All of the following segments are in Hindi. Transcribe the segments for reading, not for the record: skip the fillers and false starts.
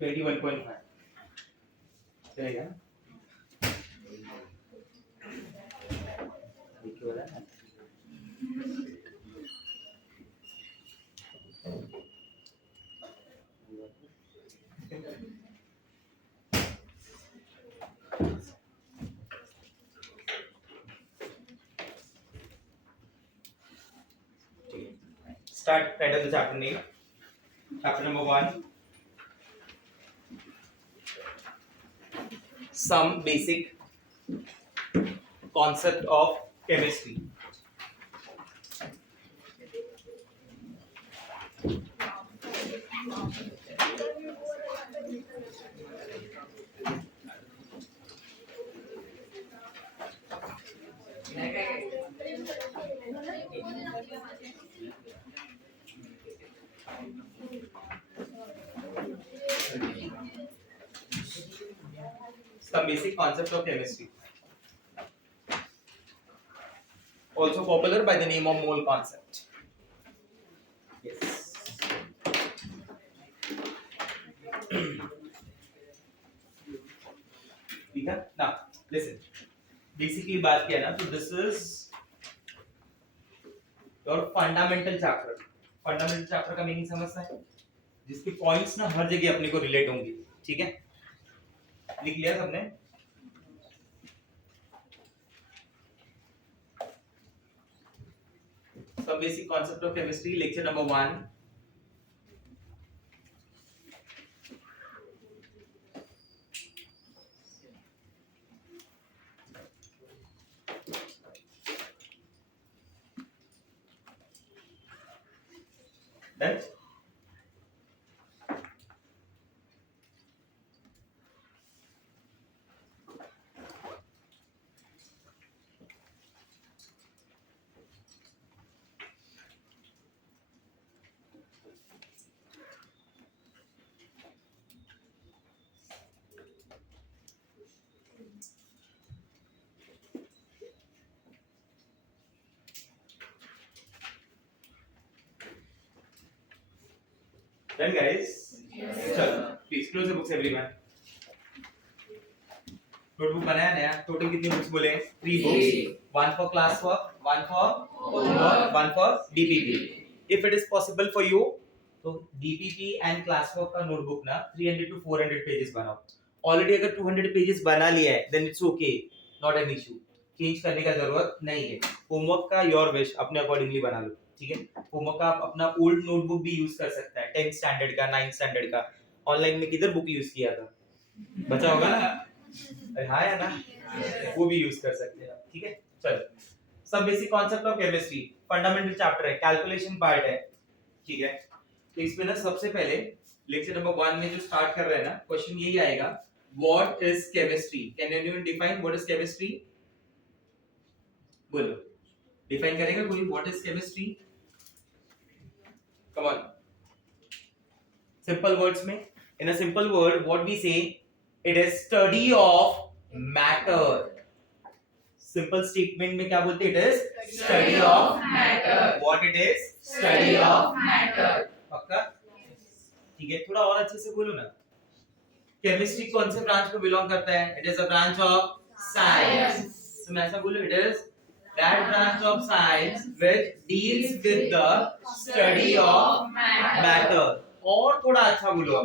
21.5 चलेगा ना? देखिए वाला ना start title the chapter name. Chapter number 1, some basic concept of chemistry. Some basic concept of chemistry, also popular by the name of mole concept. Yes. ठीक है ना? Listen. Basically बात किया ना, तो this is your fundamental chapter. Fundamental chapter का मीनिंग समझता है? जिसके पॉइंट्स ना हर जगह अपने को रिलेट होंगे. ठीक है? लिख लिया सबने? Some basic concept of chemistry, lecture number 1. Done? Done guys? Yes. चलो, please close the books everyone. Notebook बनाया नया. टोटल कितनी बुक्स बोले? 3 books. 1 for class work, 1 for homework, 1 for DPP. If it is possible for you, तो DPP and class work का नोटबुक ना 300 to 400 पेजेस बनाओ. ऑलरेडी अगर 200 पेजेस बना लिया है, then it's okay, not an issue. Change करने का जरूरत नहीं है. होमवर्क का योर विश, अपने अकॉर्डिंगली बना लो. ठीक है? होमवर्क का आप अपना ओल्ड नोटबुक भी यूज कर सकता है. 10th स्टैंडर्ड का, 9th स्टैंडर्ड का. ऑनलाइन में किधर बुक यूज किया था? बचा होगा ना? हाँ या ना? वो भी यूज कर सकते हैं. ठीक है? चलो. सब basic concept of chemistry, fundamental chapter है, कैलकुलेशन पार्ट है. ठीक है? तो इसमें ना सबसे पहले लेक्चर नंबर 1 में जो स्टार्ट कर रहे हैं ना, क्वेश्चन यही आएगा, what is chemistry? Can anyone define what is chemistry? बोलो. डिफाइन करेगा कोई what is chemistry? Come on. Simple words में, in a simple word what we say, it is study of matter. Simple statement में क्या बोलते हैं? It is study of matter. What it is? Study of matter. पक्का? ठीक है, थोड़ा और अच्छे से बोलो ना. केमिस्ट्री कौन से ब्रांच को बिलोंग करता है? It is a branch of science. तो मैं ऐसा बोलूं, it is that branch of science which deals with the study of matter. और थोड़ा अच्छा बोलो.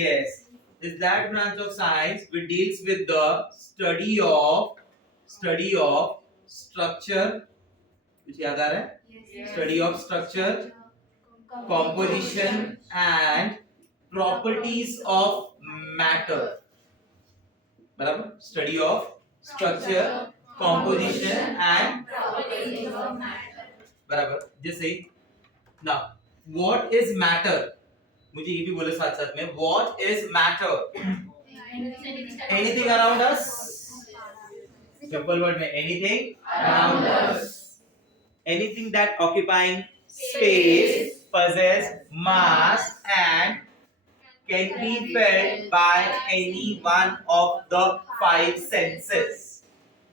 Yes, is that branch of science which deals with the study of structure. कुछ याद आ रहा है? Yes. Study of structure, composition and properties of matter. बराबर? Study of structure, composition and properties of matter. बराबर. जैसे now what is matter? मुझे ये भी बोलो साथ साथ में, what is matter? Anything around us. Simple word में, anything around us. Anything that occupying space, possess mass and can be felt by any one of the 5 senses.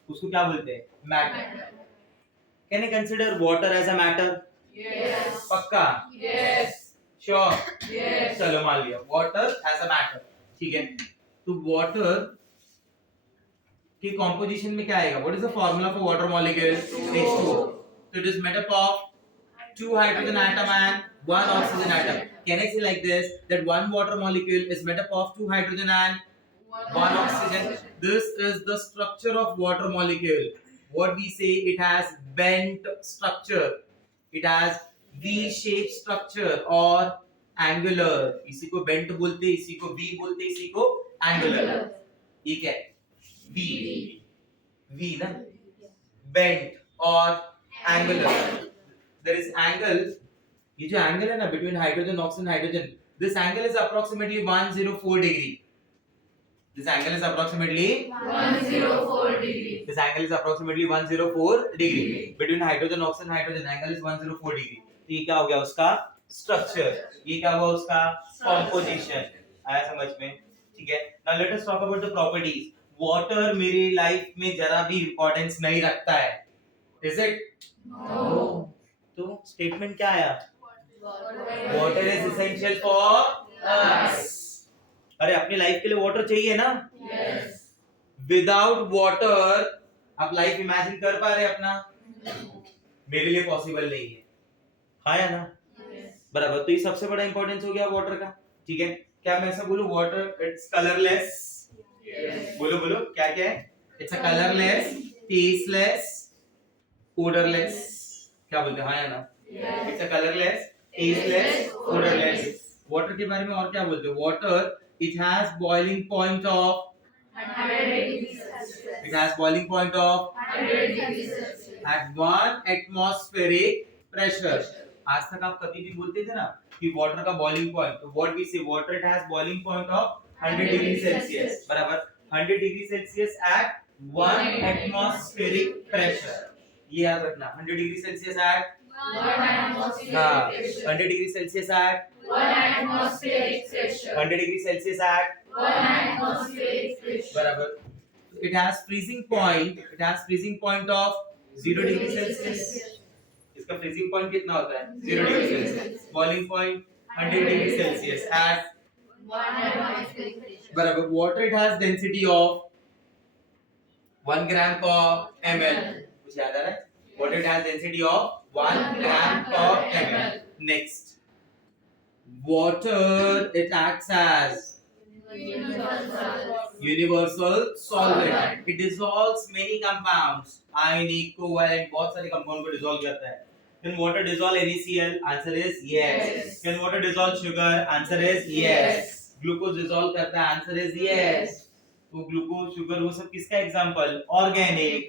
उसको क्या बोलते हैं? Matter. Can you consider water as a matter? Yes. पक्का? यस. श्योर? यस। चलो मान लिया वाटर एज अ मैटर, ठीक है। तो वाटर की कॉम्पोजिशन में क्या आएगा? What is the formula for water molecule? H2O. So it is made up of 2 hydrogen atom and 1 oxygen atom. Can I say like this, that one water molecule is made up of 2 hydrogen and 1 oxygen? This is the structure of water molecule. What we say, it has bent structure, it has V-shaped structure or angular. इसी को bent बोलते, इसी को V बोलते, इसी को angular. ठीक है, V ना, bent और angular. There is angle. ये जो angle है ना between hydrogen, oxygen, hydrogen, this angle is approximately 104 degree. This angle is approximately 104 degree. This angle is approximately 104 degree. Between hydrogen, oxygen, hydrogen, angle is 104 degree. तो ये क्या हो गया उसका structure, ये क्या हुआ उसका composition. आया समझ में? ठीक है. Now let us talk about the properties. Water मेरी लाइफ में जरा भी importance नहीं रखता है. Is it? No. तो statement क्या आया? Water is essential for us. अरे अपनी लाइफ के लिए वाटर चाहिए ना? Yes. विदाउट वाटर आप लाइफ इमेजिन कर पा रहे अपना? मेरे लिए पॉसिबल नहीं है, हाँ या ना? Yes. बराबर. तो ये सबसे बड़ा इंपॉर्टेंस हो गया वाटर का, ठीक है. क्या मैं ऐसा बोलूं वाटर इट्स कलरलेस? Yes. बोलो बोलो क्या क्या है? It's a colourless, tasteless, odourless. क्या बोलते हैं, हाँ या ना? It's a colourless, tasteless, odourless. Water के बारे में और क्या बोलते हैं? Water it has boiling point of 100 degrees Celsius. It has boiling point of 100 degrees Celsius at 1 atmospheric pressure. आज तक आप कभी भी बोलते थे ना कि वाटर का बॉइलिंग पॉइंट, तो व्हाट वी से water it has boiling point of 100 degree Celsius, बराबर. 100 degree Celsius at 1 atmospheric pressure. ये याद रखना. 100 degree Celsius at 1 atmospheric pressure. 100 degree Celsius at 1 atmospheric pressure. 100 degree Celsius at 1 atmospheric pressure. बराबर. It has freezing point. It has freezing point of 0 degree Celsius. इसका freezing point कितना होता है? 0 degree Celsius. Boiling point 100 degree Celsius at 1 atmospheric pressure. बराबर. Water it has density of 1 gram per ml. कुछ याद आ रहा है? Water it has density of 1 gram per ml. Next. Water it acts as universal solvent. It dissolves many compounds, ionic, covalent, बहुत सारे compound को dissolve करता है. Can water dissolve NaCl? Answer is yes. Can water dissolve sugar? Answer is yes. Glucose dissolve करता है? Answer is yes. तो glucose, sugar वो सब किसका example? Organic.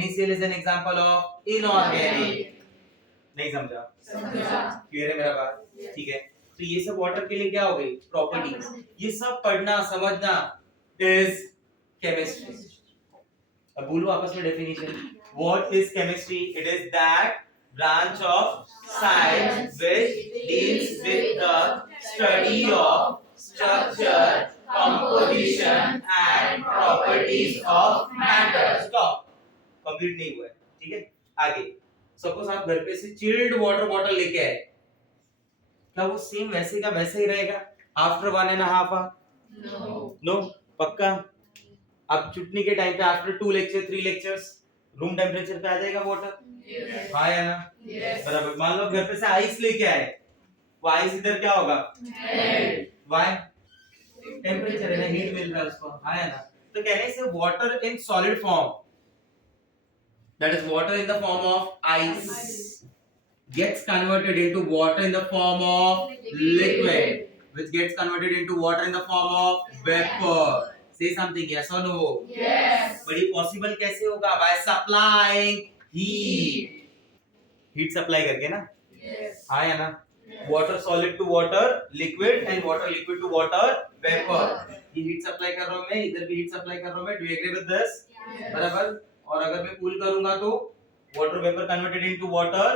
NaCl is an example of inorganic. नहीं समझा? समझा. Clear है मेरा बात? ठीक है. तो ये सब वाटर के लिए क्या हो गई? प्रॉपर्टीज. ये सब पढ़ना समझना इज केमिस्ट्री. अब बोलो आपस में definition. What is chemistry? It is that branch of science which deals with the study of structure, composition and properties of matter. Stop. Complete नहीं हुआ है, ठीक है. आगे सपोज आप घर पे से चिल्ड वाटर बॉटल लेके आए, क्या वो सेम वैसे का वैसे ही रहेगा आफ्टर 1.5 आवर? नो. पक्का? अब छुट्टी के टाइम पे after 2 lecture 3 lectures room temperature पे आ जाएगा वाटर? yes. हाँ या ना? yes. बराबर. मान लो घर पे से आइस लेके आए, वो आइस इधर क्या होगा? व्हाई? टेम्परेचर है ना, हीट मिल रहा है उसको, हाँ या ना? तो कहने से water in solid form, that is water in the form of ice, gets converted into water in the form of liquid, which gets converted into water in the form of vapor. Say something, yes or no? Yes. But ये possible कैसे होगा? By supplying heat. Heat supply करके ना? Yes. हाँ या ना? Water solid to water liquid and water liquid to water vapor. ये heat supply कर रहा हूँ मैं, इधर भी heat supply कर रहा हूँ मैं. Do you agree with this? Yes. बराबर. और अगर मैं कूल करूँगा तो water vapor converted into water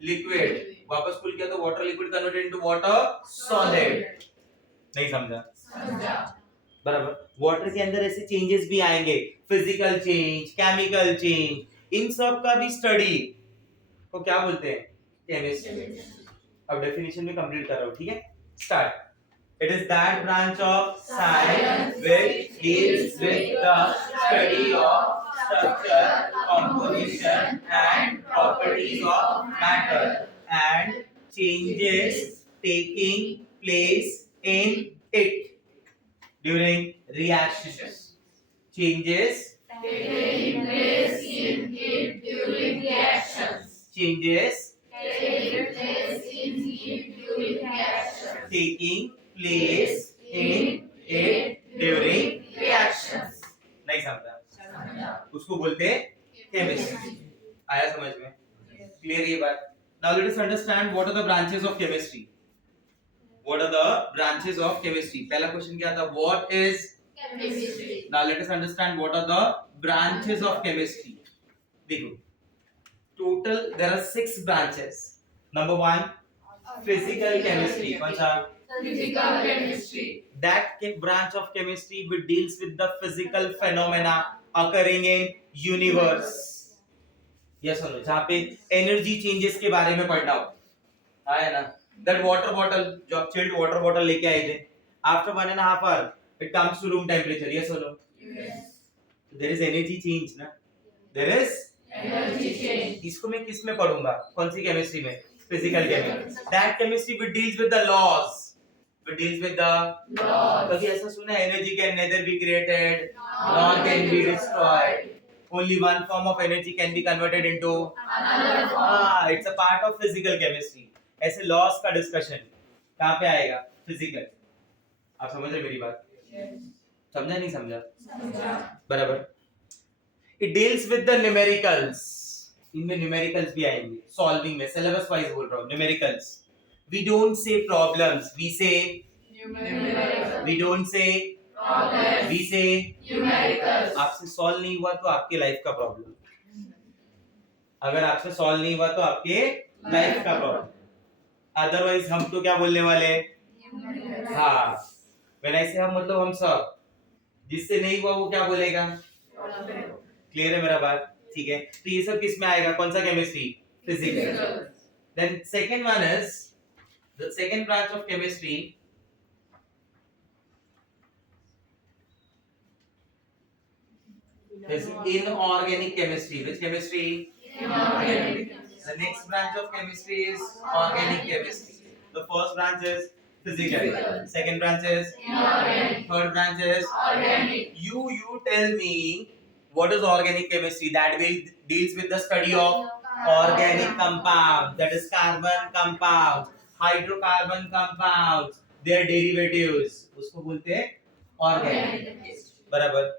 liquid, वापस कूल किया तो water liquid converted into water solid. नहीं समझा? समझा. बराबर. वाटर के अंदर ऐसे चेंजेस भी आएंगे, फिजिकल चेंज, केमिकल चेंज, इन सब का भी स्टडी को क्या बोलते हैं? केमिस्ट्री. अब डेफिनेशन भी कंप्लीट कर रहा हूँ, ठीक है? Start. It is that branch of science which deals with the study of structure, composition, and properties of matter and changes taking place in it during reactions. Changes taking place in it during reactions. changes Taking place in it during reactions. taking place in it during reactions. नहीं समझा? उसको बोलते हैं केमिस्ट्री. आया समझ में? क्लियर ये बात? Now let us understand what are the branches of chemistry. What are the branches of chemistry? पहला क्वेश्चन क्या था? What is Chemistry. Now let us understand what are the branches of chemistry. देखो, total there are 6 branches. Number 1, physical chemistry. कौन सा? Physical chemistry. That branch of chemistry which deals with the physical phenomena occurring in universe. Yes or no? जहाँ पे energy changes के बारे में पढ़ना हो, आया ना? That water bottle, जो आप chilled water bottle लेके आए थे, after 1.5 hour it comes to room temperature. Yes or no? Yes. There is energy change ना? There is Energy change. इसको मैं किस में पढ़ूंगा? कौन सी केमिस्ट्री में? Physical chemistry. That chemistry which deals with the laws. Which deals with the Laws. कभी ऐसा सुना है energy can neither be created nor can be destroyed. Only one form of energy can be converted into Another form. it's a part of physical chemistry. ऐसे laws का discussion कहाँ पे आएगा? Physical. आप समझ रहे मेरी बात? समझा नहीं समझा? बराबर. It deals with the numericals. इनमें numericals भी आएंगे. Solving में syllabus wise बोल रहा हूँ. Numericals. We don't say problems. We say. Numericals. We don't say. Problems. We say. Numericals. आपसे सॉल्व नहीं हुआ तो आपके लाइफ का प्रॉब्लम. अगर आपसे सॉल्व नहीं हुआ तो आपके लाइफ का प्रॉब्लम. अदरवाइज हम तो क्या बोलने वाले हैं? हाँ. When I say हम मतलब हम सब. जिससे नहीं हुआ वो क्या बोलेगा? क्लियर है मेरा बात? ठीक है. तो ये सब किस में आएगा? कौन सा chemistry? Physical. Then second one is the second branch of chemistry is inorganic chemistry. Which chemistry? Inorganic. The next branch of chemistry is organic chemistry. The first branch is physical. Physical. Second branch is Inorganic. third branch is Organic. you tell me what is organic chemistry. That will deals with the study of organic compounds. That is carbon compounds, hydrocarbon compounds, their derivatives. उसको बोलते हैं organic. बराबर.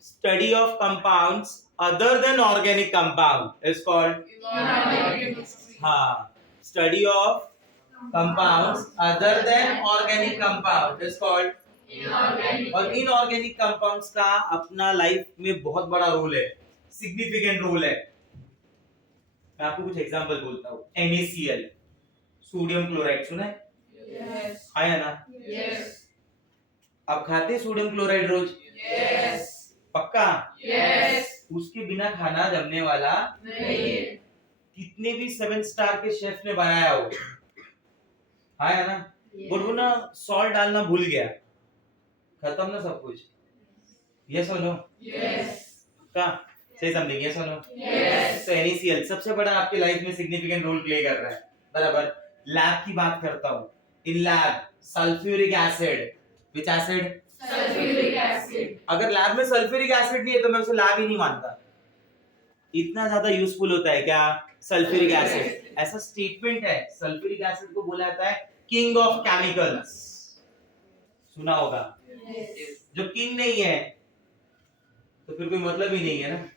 Study of compounds other than organic compound is called Inorganic. हाँ. Study of compounds other than organic compound is called Inorganic. और इनऑर्गेनिक कंपाउंड्स का अपना लाइफ में बहुत बड़ा रोल है, सिग्निफिकेंट रोल है. मैं आपको कुछ एग्जांपल बोलता हूँ. NaCl, सोडियम क्लोराइड सुना है? Yes. आया ना? Yes. आप खाते हैं सोडियम क्लोराइड रोज? Yes. पक्का? Yes. उसके बिना खाना जमने वाला नहीं. कितने भी 7 स्टार के शेफ ने बनाया हो, आया ना? और वो ना सॉल्ट डालना भूल गया, खत्म ना सब कुछ. यस और नो? Yes. का सही समझेंगे? यस और नो? Yes. तो NaCl सबसे बड़ा आपके लाइफ में सिग्निफिकेंट रोल प्ले कर रहा है. बराबर. लैब की बात करता हूँ. In lab sulphuric acid. Which acid? Sulfuric acid. अगर लैब में सल्फ्यूरिक एसिड नहीं है तो मैं उसे लैब ही नहीं मानता. इतना ज्यादा यूजफुल होता है क्या सल्फ्यूरिक एसिड? ऐसा स्टेटमेंट है. सल्फ्यूरिक एसिड को बोला जाता है किंग ऑफ केमिकल्स. सुना होगा. Yes. जो किंग नहीं है तो फिर कोई मतलब ही नहीं है ना.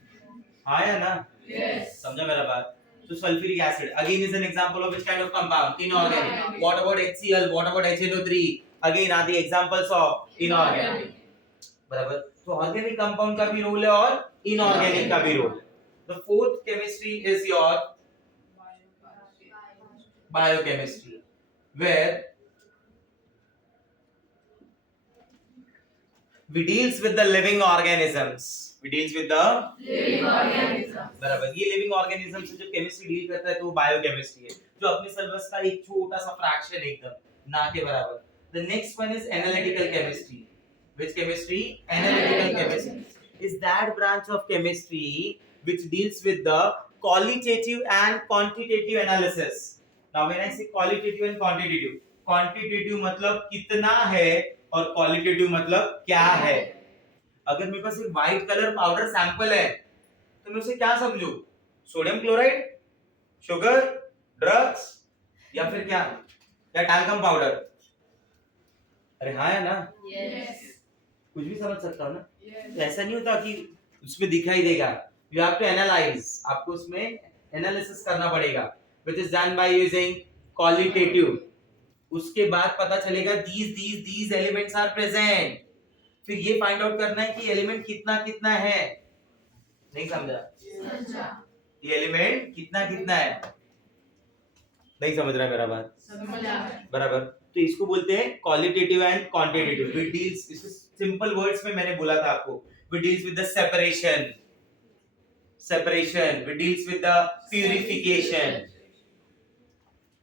आया ना? Yes. समझा मेरा बात? So sulfuric acid again is an example of which kind of compound? Inorganic. What about HCl? What about HNO3? Again are the examples of inorganic. बराबर. तो ऑर्गेनिक कंपाउंड का भी रोल है और इनऑर्गेनिक का भी रोल है. The fourth chemistry is your biochemistry, where we deals with the living organisms. We deals with the Living organism. बराबर. ये लिविंग ऑर्गेनिज्म से जो केमिस्ट्री डील करता है तो वो बायोकेमिस्ट्री है. जो अपने सिलेबस का एक छोटा सा फ्रैक्शन एकदम ना के बराबर. The next one is analytical chemistry. Which chemistry? Analytical chemistry is that branch of chemistry which deals with the qualitative and quantitative analysis. Now when I say qualitative and quantitative मतलब कितना है और qualitative मतलब क्या है. अगर मेरे पास एक व्हाइट कलर पाउडर सैंपल है तो मैं उसे क्या समझूं? सोडियम क्लोराइड, शुगर, ड्रग्स या फिर क्या, या टैल्कम पाउडर? अरे हाँ है ना, Yes. कुछ भी समझ सकता हूँ ना. Yes. तो ऐसा नहीं होता कि उसमें दिखाई देगा. यू हैव टू एनालाइज, आपको उसमें एनालिसिस करना पड़ेगा, which is done by using qualitative. उसके बाद पता चलेगा these एलिमेंट्स आर प्रेजेंट. फिर ये फाइंड आउट करना है कि एलिमेंट कितना कितना है. नहीं समझा? समझा. ये एलिमेंट कितना कितना है. नहीं समझ रहा मेरा बात? समझा. बराबर. तो इसको बोलते हैं qualitative and quantitative. Which deals, इसको सिंपल वर्ड्स में मैंने बोला था आपको, which deals with the separation, which deals with the purification.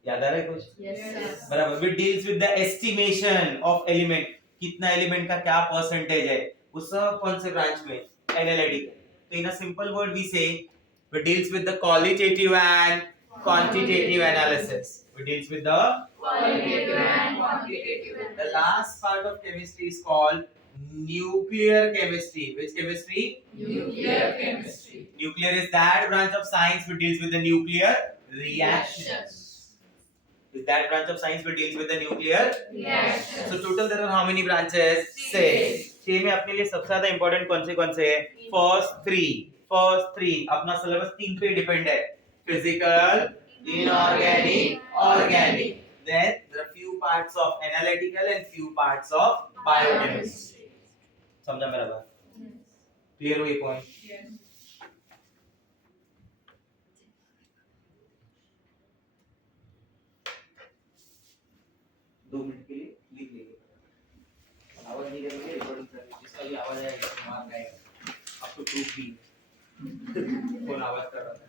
याद आ रहा है कुछ? Yes, sir. बराबर. Which deals with the estimation of element, कितना एलिमेंट का क्या परसेंटेज है, वो सब कौन से ब्रांच में? एनालिटिकल. तो इन अ सिंपल वर्ड वी से which deals with the qualitative and quantitative analysis. It deals with the Qualitative and quantitative. the last part of chemistry is called nuclear chemistry. Which chemistry? Nuclear chemistry. Nuclear is that branch of science which deals with the nuclear reactions. Is that branch of science which deals with the nuclear Reactions. So total there are how many branches? 6. 6 में अपने लिए सबसे ज्यादा इंपॉर्टेंट कौन से हैं? फर्स्ट थ्री अपना सिलेबस 3 पे डिपेंड है. Physical, inorganic, organic. Then there are few parts of analytical and few parts of biochemistry. समझा मेरा बात? क्लियर हुई पॉइंट? Yes. दो मिनट के लिए लिख लीजिए. आवाज नहीं करेंगे रिकॉर्डिंग करेंगे. जिसका भी आवाज आएगा मार्क आएगा. आपको प्रूफ भी कौन आवाज कर रहा था.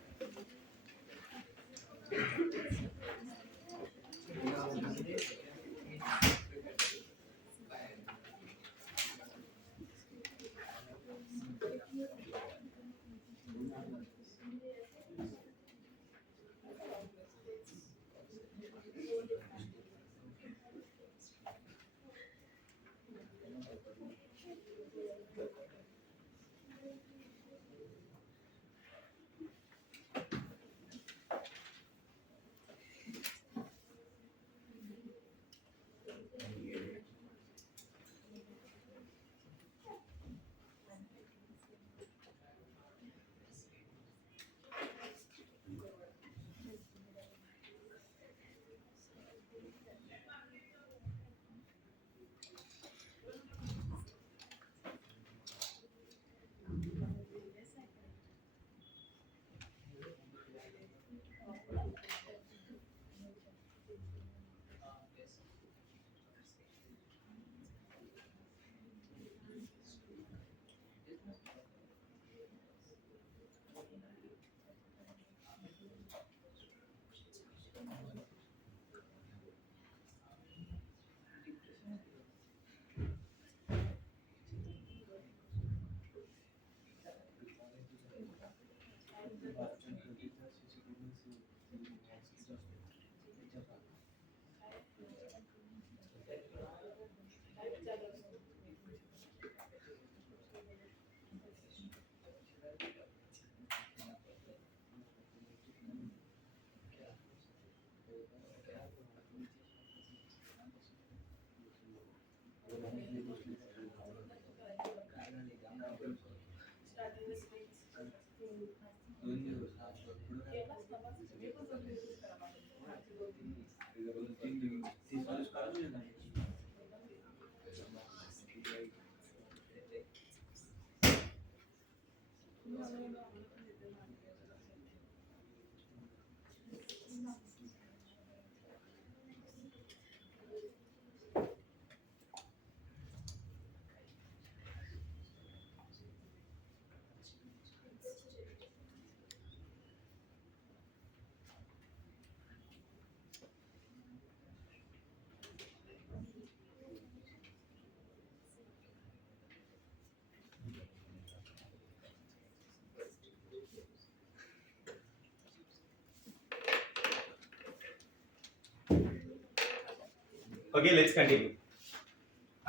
Okay, let's continue.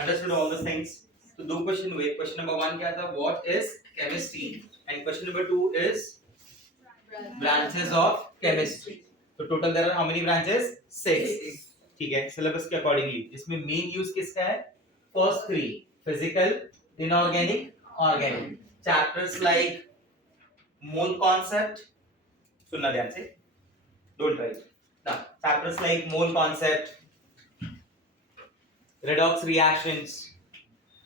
Understood all the things? तो दो क्वेश्चन हुए. क्वेश्चन नंबर 1 क्या था? What is chemistry? And question number 2 is branches of chemistry. तो total there are how many branches? 6. ठीक है. सिलेबस के अकॉर्डिंगली जिसमें मेन यूज किसका है? First 3 physical, inorganic, organic. Chapters like mole concept. सुनना ध्यान से. Don't write. Now, chapters like mole concept, redox reactions,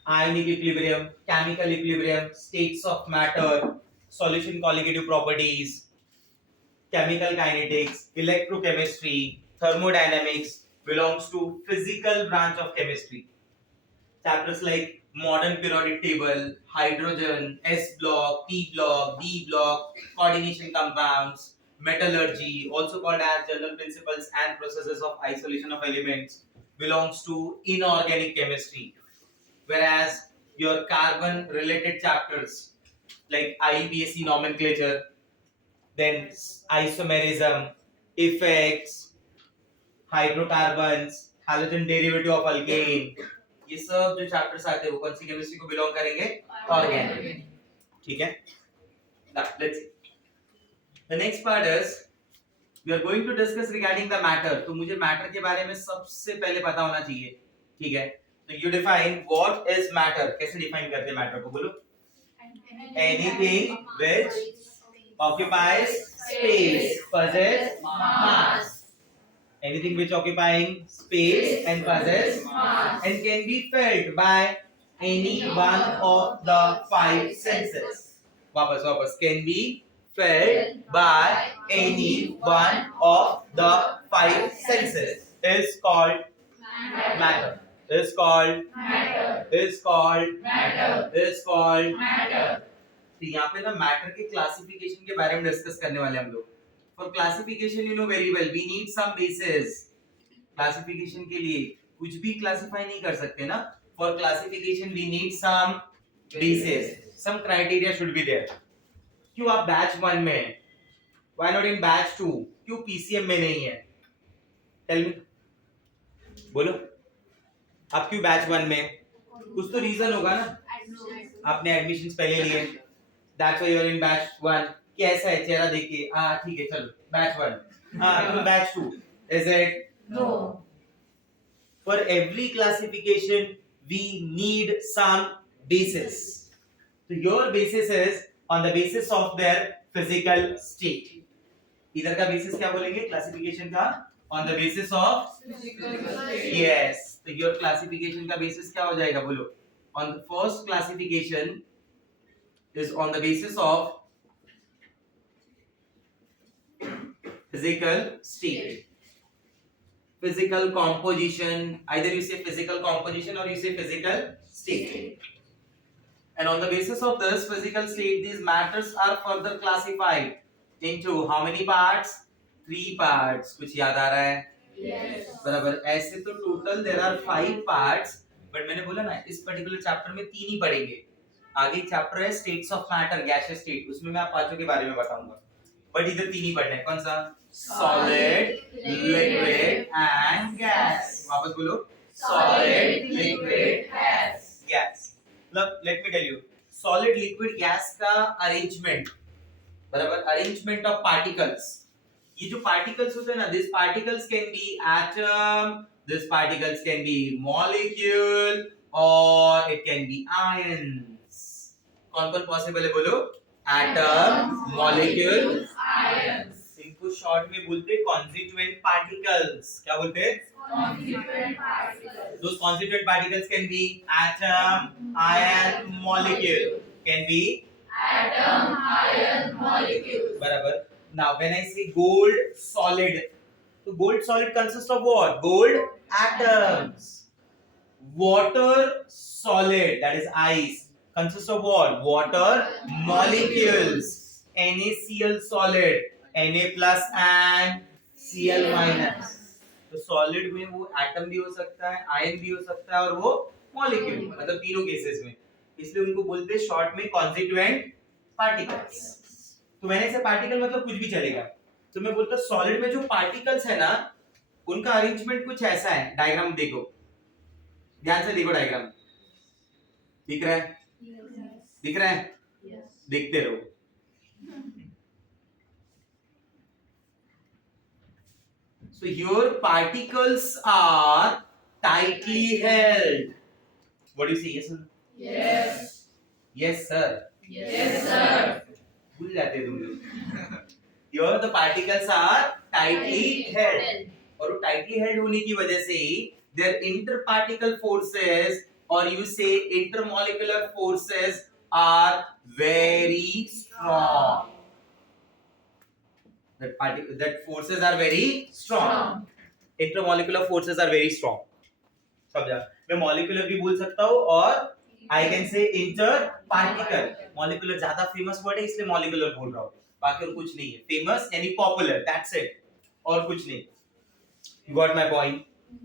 ionic equilibrium, chemical equilibrium, states of matter, solution colligative properties, chemical kinetics, electrochemistry, thermodynamics belongs to physical branch of chemistry. Chapters like modern periodic table, hydrogen, S block, P block, D block, coordination compounds, metallurgy, also called as general principles and processes of isolation of elements, belongs to inorganic chemistry. Whereas your carbon related chapters like IUPAC nomenclature, then isomerism, effects, hydrocarbons, halogen derivative of alkane, ये सब जो चैप्टर्स आते हैं वो कौन सी केमिस्ट्री को बिलोंग करेंगे? ऑर्गेनिक. ठीक है. Now let's see. The next part is we are going to discuss regarding the matter. तो मुझे मैटर के बारे में सबसे पहले पता होना चाहिए. ठीक है. तो you define what is matter. कैसे डिफाइन करते हैं मैटर को? बोलो. Anything which occupies space, possess mass. Anything which occupying space and possess mass and can be felt by any one of the 5 senses. वापस can be felt by any one of the 5 senses is called matter. Is called matter. Is called matter. Is called matter. तो यहाँ पे ना मैटर के क्लासिफिकेशन के बारे में डिस्कस करने वाले हम लोग. For classification, you know very well, we need some basis. Classification के लिए कुछ भी classify नहीं कर सकते ना. For classification, we need some basis. Some criteria should be there. क्यों आप batch 1 में हैं? Why not in batch 2? क्यों PCM में नहीं है? Tell me. बोलो. आप क्यों batch 1 में? कुछ तो reason होगा ना. आपने admissions पहले लिए. That's why you are in batch 1. कैसा है चेहरा देखिए? हाँ ठीक है चलो. Batch 1. हाँ तुम batch 2. Is it? No. For every classification, we need some basis. So your basis is on the basis of their physical state. इधर का basis क्या बोलेंगे? Classification का on the basis of Physical state. yes. तो your classification का basis क्या हो जाएगा? बोलो. On the first classification is on the basis of physical state. Physical composition, either you say physical composition or you say physical state. And on the basis of this physical state, these matters are further classified into how many parts? 3 parts. कुछ याद आ रहा है? Yes. बराबर. ऐसे तो total there are 5 parts, but मैंने बोला ना इस पर्टिकुलर चैप्टर में 3 ही पढ़ेंगे. आगे एक चैप्टर है states of matter, gaseous state, उसमें मैं आप पांचों के बारे में बताऊंगा. बट इधर 3 ही पढ़ना है. कौन सा? Solid, liquid and gas. वापस बोलो. Solid, liquid, gas. मतलब let me tell you, solid, liquid, gas का अरेंजमेंट, बराबर, अरेंजमेंट ऑफ पार्टिकल्स. ये जो पार्टिकल्स होते हैं ना, this particles can be atom, this particles can be molecule और इट कैन बी आयंस. कौन-कौन पॉसिबल है बोलो? Atom, molecule, Ions. इनको शॉर्ट में बोलते हैं constituent particles. क्या बोलते हैं? Constituent particles. Those constituent particles can be atom, ion, molecule. Can be Atom, ion, molecule. बराबर. Now when I say gold solid, so gold solid consists of what? Gold atoms. Water solid, that is ice, consists of what? Water molecules. NaCl solid, Na plus and Cl minus. तो सॉलिड में वो एटम भी हो सकता है, आयन भी हो सकता है और वो मॉलिक्यूल, मतलब तीनों केसेस में. इसलिए उनको बोलते हैं शॉर्ट में कॉन्स्टिट्यूएंट पार्टिकल्स. तो मैंने से पार्टिकल मतलब कुछ भी चलेगा. तो मैं बोलता सॉलिड में जो पार्टिकल्स है ना, उनका अरेंजमेंट कुछ ऐसा है. डायग्राम देखो. ध्यान से देखो डायग्राम, दिख रहा है? दिख रहा है? देखते रहो। So your particles are tightly held. What do you say? Yes or no? Yes. Yes sir. Yes, sir. भूल जाते हैं तुम लोग। Here the particles are tightly held. और वो tightly held होने की वजह से their interparticle forces or you say intermolecular forces are very strong. That forces are very strong. Intermolecular forces are very strong. समझा? मैं molecular भी बोल सकता हूँ और I can say interparticle. Molecular ज्यादा famous word है इसलिए molecular बोल रहा हूँ, बाकी और कुछ नहीं है। Famous यानी popular, that's it. और कुछ नहीं। You got my point?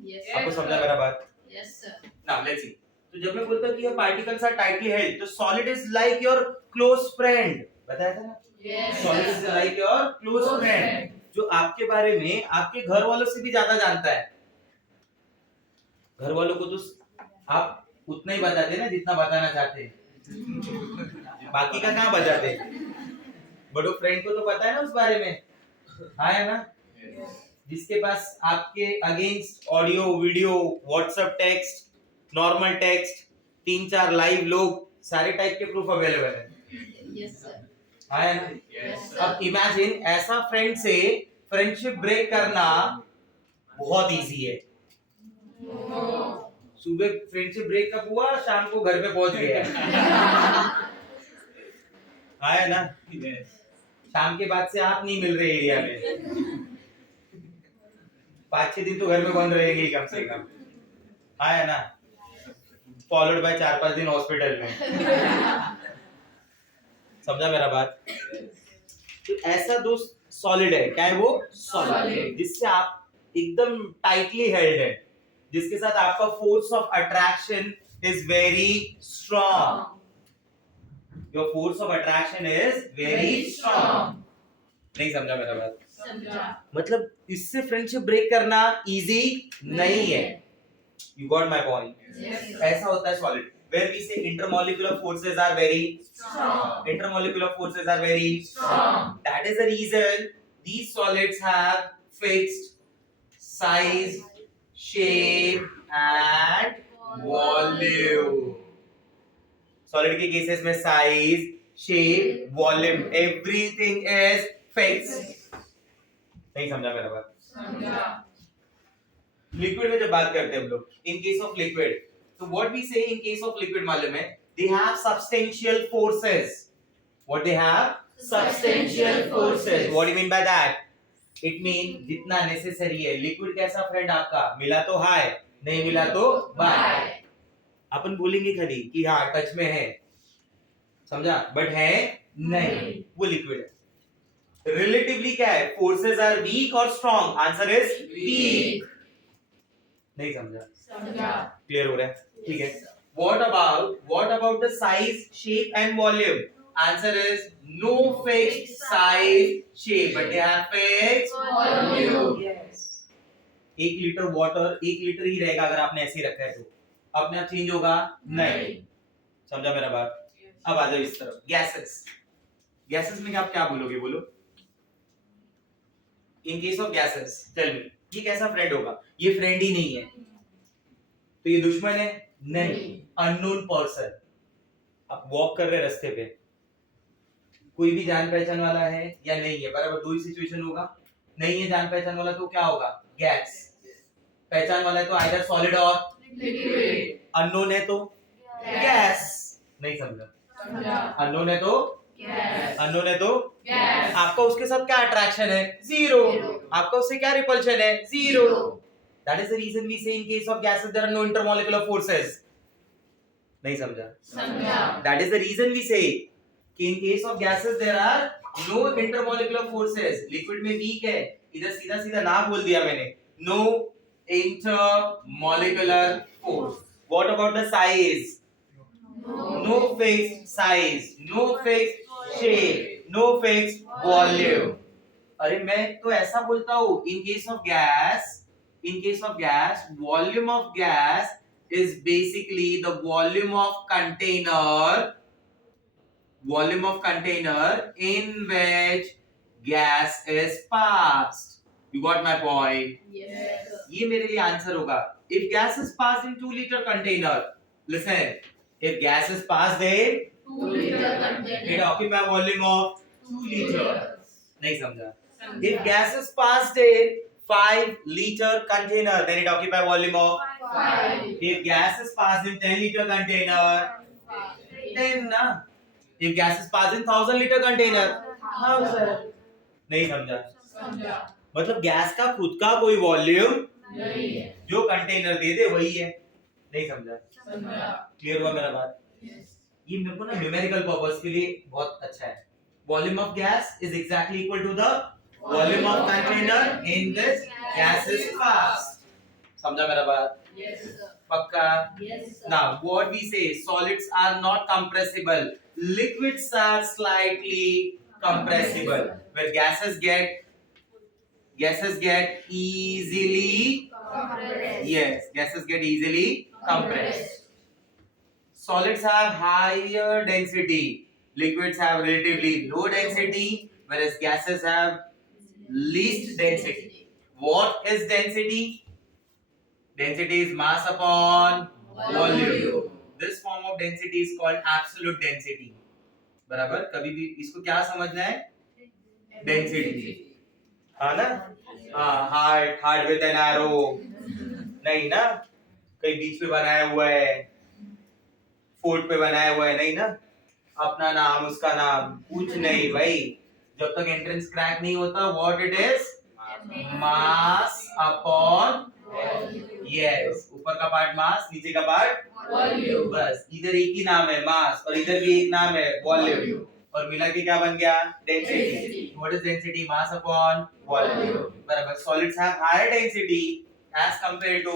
Yes. आपको समझा मेरा बात? Yes, sir. Now let's see. तो जब मैं बोलता हूँ कि ये particles are tightly held, तो solid is like your close friend. बताया था ना? Yes, Solid is sir. like your close friend. जो आपके बारे में आपके घर वालों से भी ज्यादा जानता है। घर वालों को तो आप उतना ही बताते हैं ना जितना बताना चाहते हैं, बाकी का कहाँ बताते हैं। बड़ो फ्रेंड को तो पता है ना उस बारे में, हाँ है ना? जिसके पास आपके against audio video WhatsApp text normal text 3-4 live लोग सारे टाइप के प्रूफ अवेलेबल है, Yes, sir. हाँ है ना? Yes, sir. अब इमेजिन ऐसा फ्रेंड से फ्रेंडशिप ब्रेक करना बहुत इजी है। सुबह फ्रेंडशिप ब्रेक कब हुआ, शाम को घर पे पहुंच गया, हाँ है ना? शाम के बाद से आप नहीं मिल रहे एरिया में, 5-6 दिन तो घर में बंद रहेंगे ही कम से कम, हाँ है ना? फॉलोड बाय 4-5 दिन हॉस्पिटल में। समझा मेरा बात? तो ऐसा दोस्त सॉलिड है, क्या है वो? सॉलिड, जिससे आप एकदम टाइटली हेल्ड है, जिसके साथ आपका force of attraction is very strong. Your force of attraction is very strong. नहीं समझा मेरा बात? समझा। मतलब इससे फ्रेंडशिप ब्रेक करना इजी नहीं है। You got my point? Yes, sir. ऐसा होता है solid. Where we say intermolecular forces are very Strong. intermolecular forces are very Strong. That is the reason these solids have fixed size, shape and volume. Solid के केसेस में size, shape, volume, everything is fixed. नहीं समझा मेरा बात? समझा। लिक्विड में जब बात करते हैं हम लोग, इन केस ऑफ लिक्विड, तो व्हाट वी से इन केस ऑफ लिक्विड मालूम है, they have substantial forces. What they have? Substantial forces. What do you mean by that? It mean जितना नेसेसरी है। लिक्विड कैसा फ्रेंड आपका? मिला तो हाय, नहीं मिला तो बाय। अपन बोलेंगे खाली कि हाँ टच में है, समझा, बट है नहीं, वो लिक्विड है। रिलेटिवली क्या है? फोर्सेस आर वीक और स्ट्रॉन्ग। Answer is weak. नहीं समझा? समझा। क्लियर हो रहा है? ठीक है। What about the size, shape and volume? Answer is no fixed size, shape, but they have fixed Volume. Yes. 1 litre water 1 litre ही रहेगा अगर आपने ऐसे ही रखा है तो अपने आप चेंज होगा नहीं। समझा मेरा बात? अब आ जाओ इस तरफ। गैसेस में आप क्या बोलोगे? बोलो। In case of gases tell me, ये कैसा फ्रेंड होगा? ये फ्रेंड ही नहीं है तो ये दुश्मन है? नहीं, अननोन पर्सन। आप वॉक कर रहे रास्ते पे, कोई भी जान पहचान वाला है या नहीं है, बराबर दो ही सिचुएशन होगा। नहीं है जान पहचान वाला तो क्या होगा? गैस। पहचान वाला है तो आइदर सॉलिड और लिक्विड। अननोन है तो गैस। नहीं समझा? समझा। अननोन है तो गैस। अननोन है तो गैस। आपका उसके साथ क्या अट्रैक्शन है? जीरो। आपका उससे क्या रिपल्शन है? Zero. That is the reason we say in case of gases there are no intermolecular forces. नहीं समझा? समझा। That is the reason we say कि in case of gases there are no intermolecular forces. Liquid में weak है, इधर सीधा सीधा ना बोल दिया मैंने, no intermolecular force. What about the size? No fixed size, no fixed shape, no fixed volume. अरे मैं तो ऐसा बोलता हूँ in case of gas, volume of gas is basically the volume of container in which gas is passed. You got my point? Yes. ये मेरे लिए आंसर होगा. If gas is passed in 2-liter container, listen. If gas is passed in 2 liter container. it occupy volume of 2 liter. नहीं समझा? If Samjha. gas is passed in 5-liter container, then it occupy volume of 5. If gas is passed in 10-liter container, 10 ना. If gas is passed in 1000-liter container, 1000. नहीं समझा? Samjha. मतलब गैस का खुद का कोई वॉल्यूम नहीं है. जो कंटेनर दे दे वही है. नहीं समझा? Samjha. क्लियर हुआ मेरा बात? Yes. ये मेरे को ना न्यूमेरिकल पर्पस के लिए बहुत अच्छा है. Volume of gas is exactly equal to the volume of container in this gas is passed. समझा मेरा बात? Yes, sir. पक्का? Yes, sir. Now what we say, solids are not compressible, liquids are slightly compressible, where gases get easily Compressed. yes, gases get easily compressed. Solids have higher density, liquids have relatively low density, whereas gases have least density. What is density? Density is mass upon volume. This form of density is called absolute density. बराबर? कभी भी इसको क्या समझना है? Density. हाँ ना? Heart with an arrow. नहीं ना? कहीं बीच पे बनाया हुआ है, फोर्ट पे बनाया हुआ है, नहीं ना? अपना नाम, उसका नाम, कुछ नहीं भाई. जब तक एंट्रेंस क्रैक नहीं होता, what it is? Mass upon yes. ऊपर का पार्ट मास, नीचे का पार्ट Volume. बस. इधर एक ही नाम है मास और इधर भी एक नाम है वॉल्यूम, और मिला के क्या बन गया? Density. Density. What is density? Mass upon volume. Volume. बराबर. Solids have higher density as compare to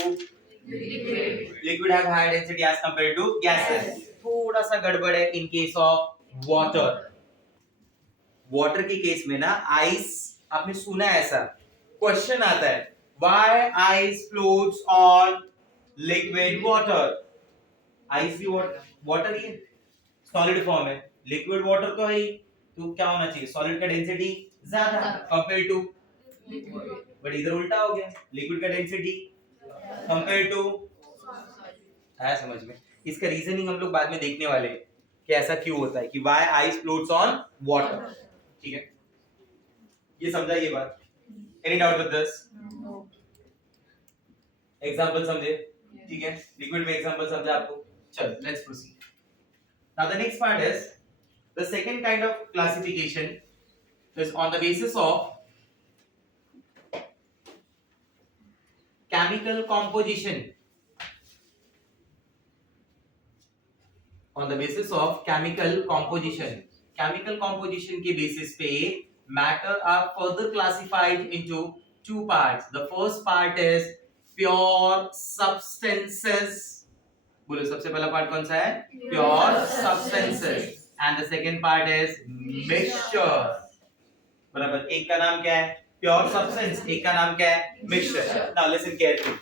Liquid. liquid have higher density as compared to gases. थोड़ा सा गड़बड़ है in case of water. Water के केस में ना आइस, आपने सुना है ऐसा क्वेश्चन आता है, why ice floats on liquid water? Ice भी वाटर ही है, सॉलिड फॉर्म है. लिक्विड वाटर तो है ही, तो क्या होना चाहिए? सॉलिड का डेंसिटी ज्यादा कंपेयर टू, Liquid. बट इधर उल्टा हो गया. लिक्विड का डेंसिटी कंपेयर टू. आया समझ में? इसका रीजनिंग हम लोग बाद में देखने वाले हैं कि ऐसा क्यों होता है, कि why ice floats on water. ठीक है, ये समझा ये बात? Any doubt with this? No. Example समझे? ठीक है, लिक्विड में एग्जांपल समझा आपको. चलो let's proceed. Now the next part is the second kind of classification is on the basis of chemical composition. On the basis of chemical composition. Chemical composition के basis पे matter are further classified into two parts. The first part is pure substances. बोलो सबसे पहला पार्ट कौन सा है? Pure substances. And the second part is mixture. बराबर. एक का नाम क्या है? Pure substance. एक का नाम क्या है? Mixture. Now listen carefully.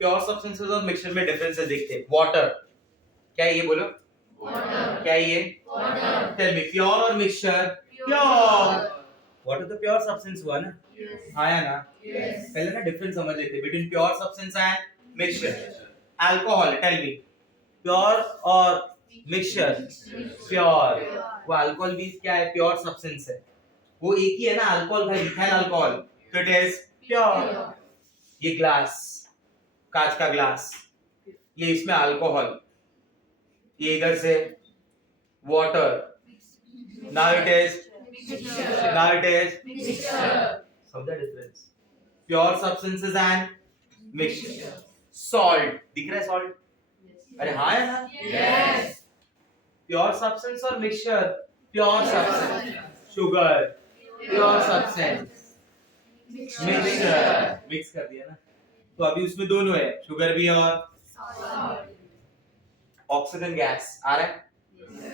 Pure substances और मिक्सचर में डिफरेंसेस देखते हैं. वाटर क्या है ये बोलो? Water. क्या है ये? Water. Tell me. प्योर और mixture? Pure. What is the pure substance हुआ ना? Yes. आया ना? Yes. पहले ना डिफरेंस समझ लेते हैं between pure substance and mixture. Alcohol, tell me. Pure और मिक्सचर? प्योर. वो अल्कोहल भी क्या है? प्योर सब्सटेंस है. वो एक ही है ना, अल्कोहल है, इथाइल अल्कोहल. तो इट इज प्योर. ये ग्लास, कांच का ग्लास, ये इसमें अल्कोहल, ये इधर से water. Now it is Mixture. समझा difference? Pure substances and mixture. Salt दिख रहा है? सॉल्ट, अरे हाँ है ना? Yes. प्योर सब्सटेंस और mixture. Pure substance. Sugar pure substance. Mixture mix कर दिया ना, तो अभी उसमें दोनों है, शुगर भी और Salt. ऑक्सीजन गैस आ रहा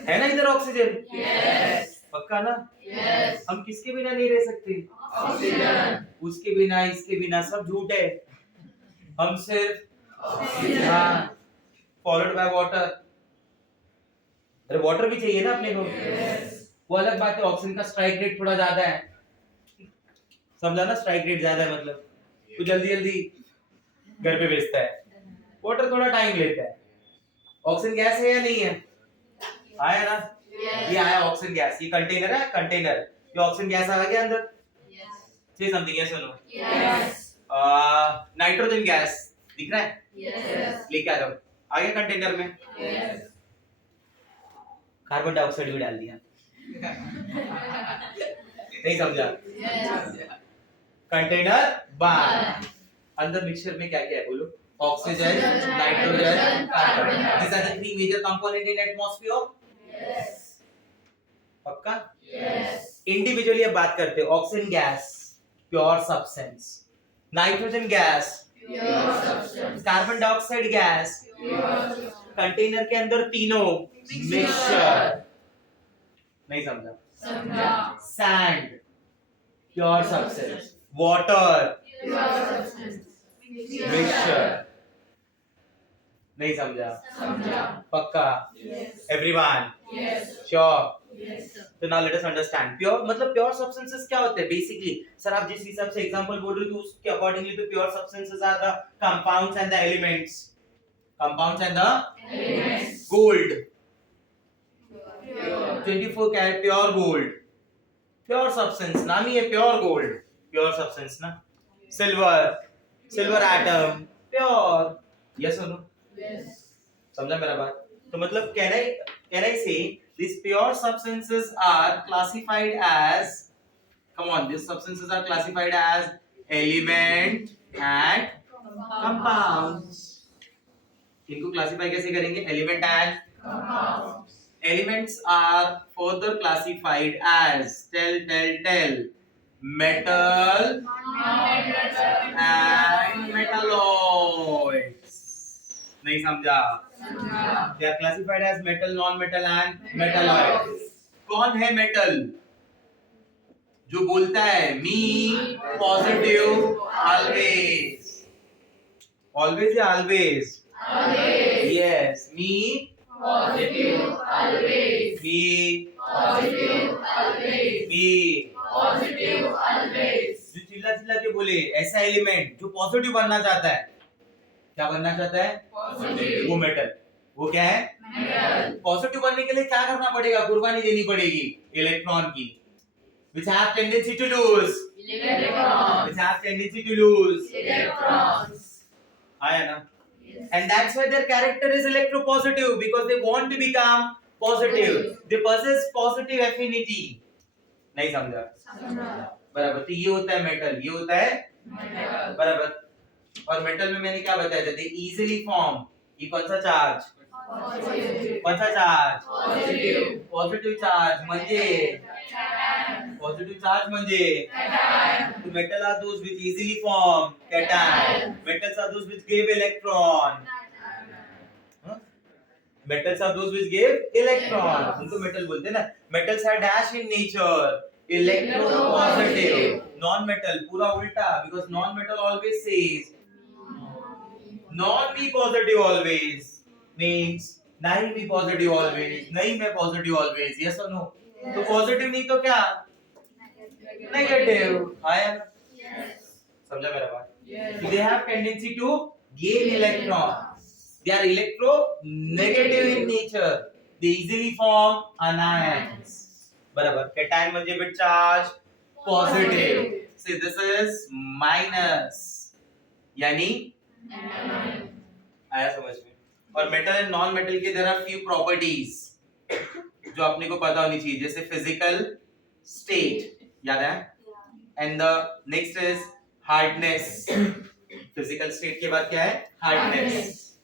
है ना इधर? ऑक्सीजन. Yes. पक्का ना? Yes. हम किसके बिना नहीं रह सकते? Oxygen. उसके बिना, इसके बिना, सब झूठ है. हम सिर्फ Oxygen. हाँ, फॉलोड बाय वाटर। अरे वाटर भी चाहिए ना अपने को। वो अलग बात है, ऑक्सीजन का स्ट्राइक रेट थोड़ा ज्यादा है, समझा ना, स्ट्राइक रेट ज्यादा है मतलब तो जल्दी जल्दी घर पे भेजता है, वाटर थोड़ा टाइम लेता है। ऑक्सीजन गैस है या नहीं है? आया ना, ये आया ऑक्सीजन गैस, ये कंटेनर है, कंटेनर, ये ऑक्सीजन गैस आ गया अंदर। से समथिंग है, सुनो, नाइट्रोजन गैस दिख रहा है, लेके आ जाओ, आ गया कंटेनर में। कार्बन डाइऑक्साइड भी डाल दिया, नहीं समझा? कंटेनर बंद, अंदर मिक्सचर में क्या क्या है बोलो? Oxygen, nitrogen, carbon, these are the three major component in atmosphere। पक्का? इंडिविजुअली अब बात करते हैं। Oxygen gas pure substance, nitrogen gas, carbon dioxide gas, container के अंदर तीनों मिक्सचर, नहीं समझा? Sand pure substance, water mixture, नहीं समझा? पक्का? Everyone sure? तो now let us understand pure मतलब प्योर सब्सटेंसेस क्या होते हैं बेसिकली। सर आप जिस हिसाब से एग्जांपल बोल रहे हो तो उसके अकॉर्डिंगली तो pure substances are the compounds and the elements, compounds and the gold, 24 carat pure gold, pure substance नाम ही है प्योर गोल्ड, प्योर सब्सटेंस ना। Silver, silver atom pure, yes और नो? समझा मेरा बात? तो मतलब can I say these pure substances are classified as, come on, these substances are classified as element and compounds। इनको क्लासिफाई कैसे करेंगे? Element and elements are further classified as tell metal and metalloids, नहीं समझा? they are classified as metal, non-metal and metalloids। कौन है मेटल? जो बोलता है मी पॉजिटिव ऑलवेज, ऑलवेज या always? Yes, me positive always, be positive always, be positive always। जो चिल्ला चिल्ला के बोले ऐसा एलिमेंट जो पॉजिटिव बनना चाहता है, क्या बनना चाहता है? पॉजिटिव, वो मेटल। वो क्या है? मेटल। पॉजिटिव बनने के लिए क्या करना पड़ेगा? कुर्बानी देनी पड़ेगी इलेक्ट्रॉन की, which have tendency to lose electrons, which have tendency to lose electrons। आया ना? And that's why their character is electropositive, because they want to become positive, they possess positive affinity। नहीं समझा? बराबर। तो ये होता है मेटल, ये होता है मेटल, बराबर। और मेटल में मैंने क्या बताया था? they easily form, ये कौन सा चार्ज? कौन सा चार्ज? पॉजिटिव चार्ज म्हणजे, पॉजिटिव चार्ज म्हणजे तो metal are those which easily form cation, metals are those which give electron, metals are those which give electron, उनको मेटल बोलते हैं ना। metals are dash in nature, electropositive, non metal पूरा उल्टा, because non metal always says non me positive always, means नहीं me positive always, नहीं मैं positive always, yes or no? तो पॉजिटिव नहीं तो क्या? नेगेटिव। आया? समझा मेरा बात? They have tendency to gain electrons, they are electronegative in nature, they easily form anions, बराबर। cation म्हणजे with charge positive, so this is minus, यानी आया समझ में? और मेटल एंड नॉन मेटल के देयर आर फ्यू प्रॉपर्टीज जो अपने को पता होनी चाहिए, जैसे फिजिकल स्टेट, याद है? And the next is hardness. Physical state के बाद क्या है? Hardness.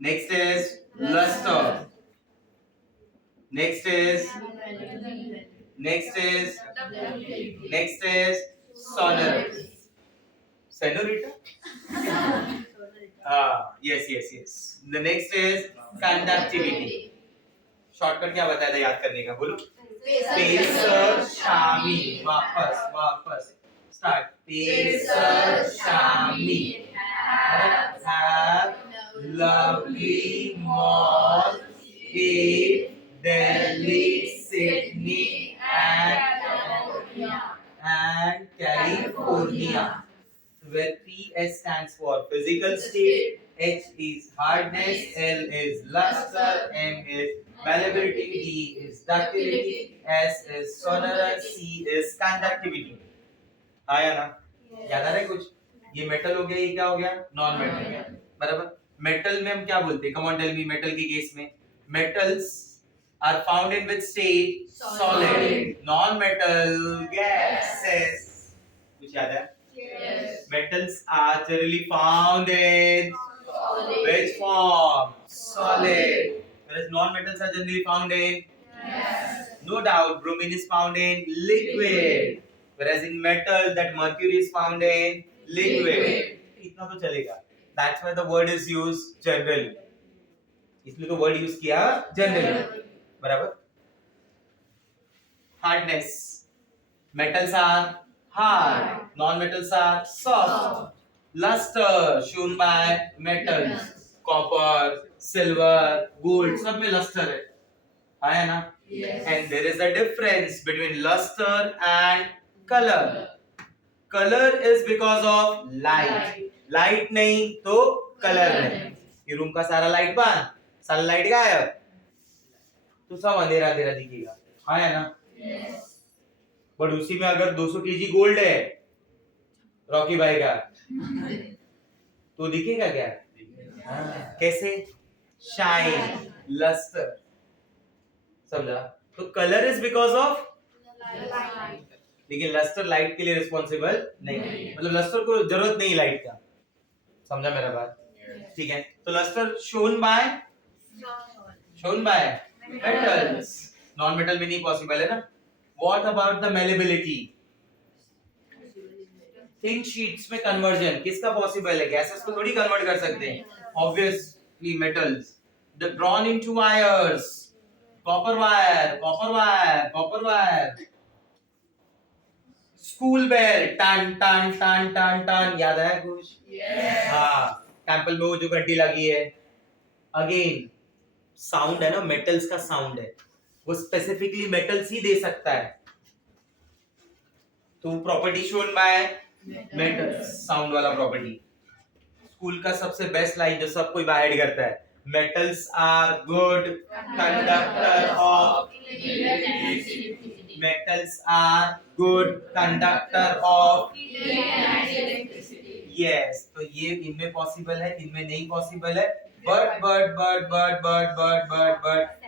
Next is lustre, next is sonor, senorita, yes। The next is conductivity। Shortcut क्या बताया था याद करने का? बोलो। पेसर शामी, वापस start. Pacer Shami, PS stands for physical state, H is hardness, L is luster, M is malleability, D is ductility, S is sonorous, C is conductivity. आया ना? याद आ रहा है कुछ? ये मेटल हो गया, ये क्या हो गया? Non metal. बराबर. मेटल में हम क्या बोलते हैं? Come on tell me. Metal के केस में metals are found in which state? Solid. Non-metal gases. कुछ याद है? Yes. Metals are generally found in which form? Solid. Whereas non-metals are generally found in? Yes. No doubt, bromine is found in liquid. Whereas in metal, that mercury is found in liquid. इतना तो चलेगा. That's why the word is used generally. इसलिए तो word use किया generally. बराबर. Hardness. Metals are hard. Non-metals are soft. Luster shown by metals. Copper, silver, gold. सब में luster है. आया ना? Yes. And there is a difference between luster and color. Color is because of light. Light नहीं तो color नहीं. ये रूम का सारा लाइट बंद, सारा लाइट गायब, तो सब अंधेरा अंधेरा दिखेगा. आया ना? Yes. बट उसी में अगर 200 केजी गोल्ड है रॉकी भाई का, तो दिखेगा क्या? कैसे? Shine, lustre. समझा? तो colour is because of, Light. लेकिन लस्टर लाइट के लिए रिस्पॉन्सिबल नहीं. मतलब लस्टर को जरूरत नहीं लाइट का. समझा मेरा बात? ठीक है. तो lustre shown by metals. Non metal में नहीं पॉसिबल है ना. What about the malleability? Thin sheets में कन्वर्जन किसका पॉसिबल है? गैसेस को थोड़ी कन्वर्ट कर सकते हैं. Obviously metals. The drawn into wires. Copper wire, copper wire, copper wire. School bell, टन टन टन टन टन. याद है कुछ? Yes. हाँ. टेंपल में वो जो घंटी लगी है. अगेन साउंड है ना, मेटल्स का साउंड है, वो स्पेसिफिकली मेटल्स ही दे सकता है. तो property shown by metals, sound वाला प्रॉपर्टी. स्कूल का सबसे बेस्ट लाइन जो सब कोई बाहर करता है, metals are good conductor of, metals are good conductor of. Yes. तो ये इनमें पॉसिबल है, इनमें नहीं पॉसिबल है. but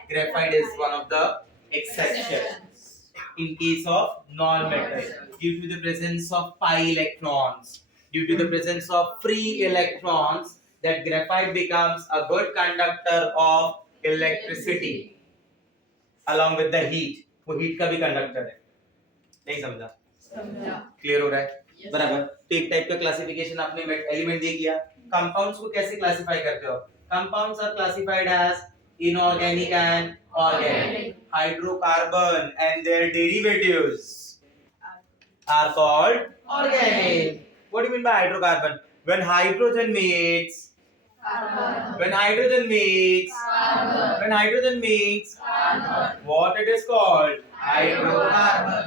graphite is one of the exceptions in case of non-metal, due to the presence of pi electrons, due to the presence of free electrons, that graphite becomes a good conductor of electricity along with the heat. वो heat का भी conductor है. नहीं समझा? क्लियर हो रहा है? बराबर. तो एक टाइप का क्लासिफिकेशन आपने एलिमेंट दे दिया. कंपाउंड्स को कैसे क्लासिफाई करते हो? Compounds are classified as inorganic and organic. Hydrocarbon and their derivatives are called organic. What do you mean by hydrocarbon? When hydrogen meets, when hydrogen meets, when hydrogen meets, what it is called? Hydrocarbon.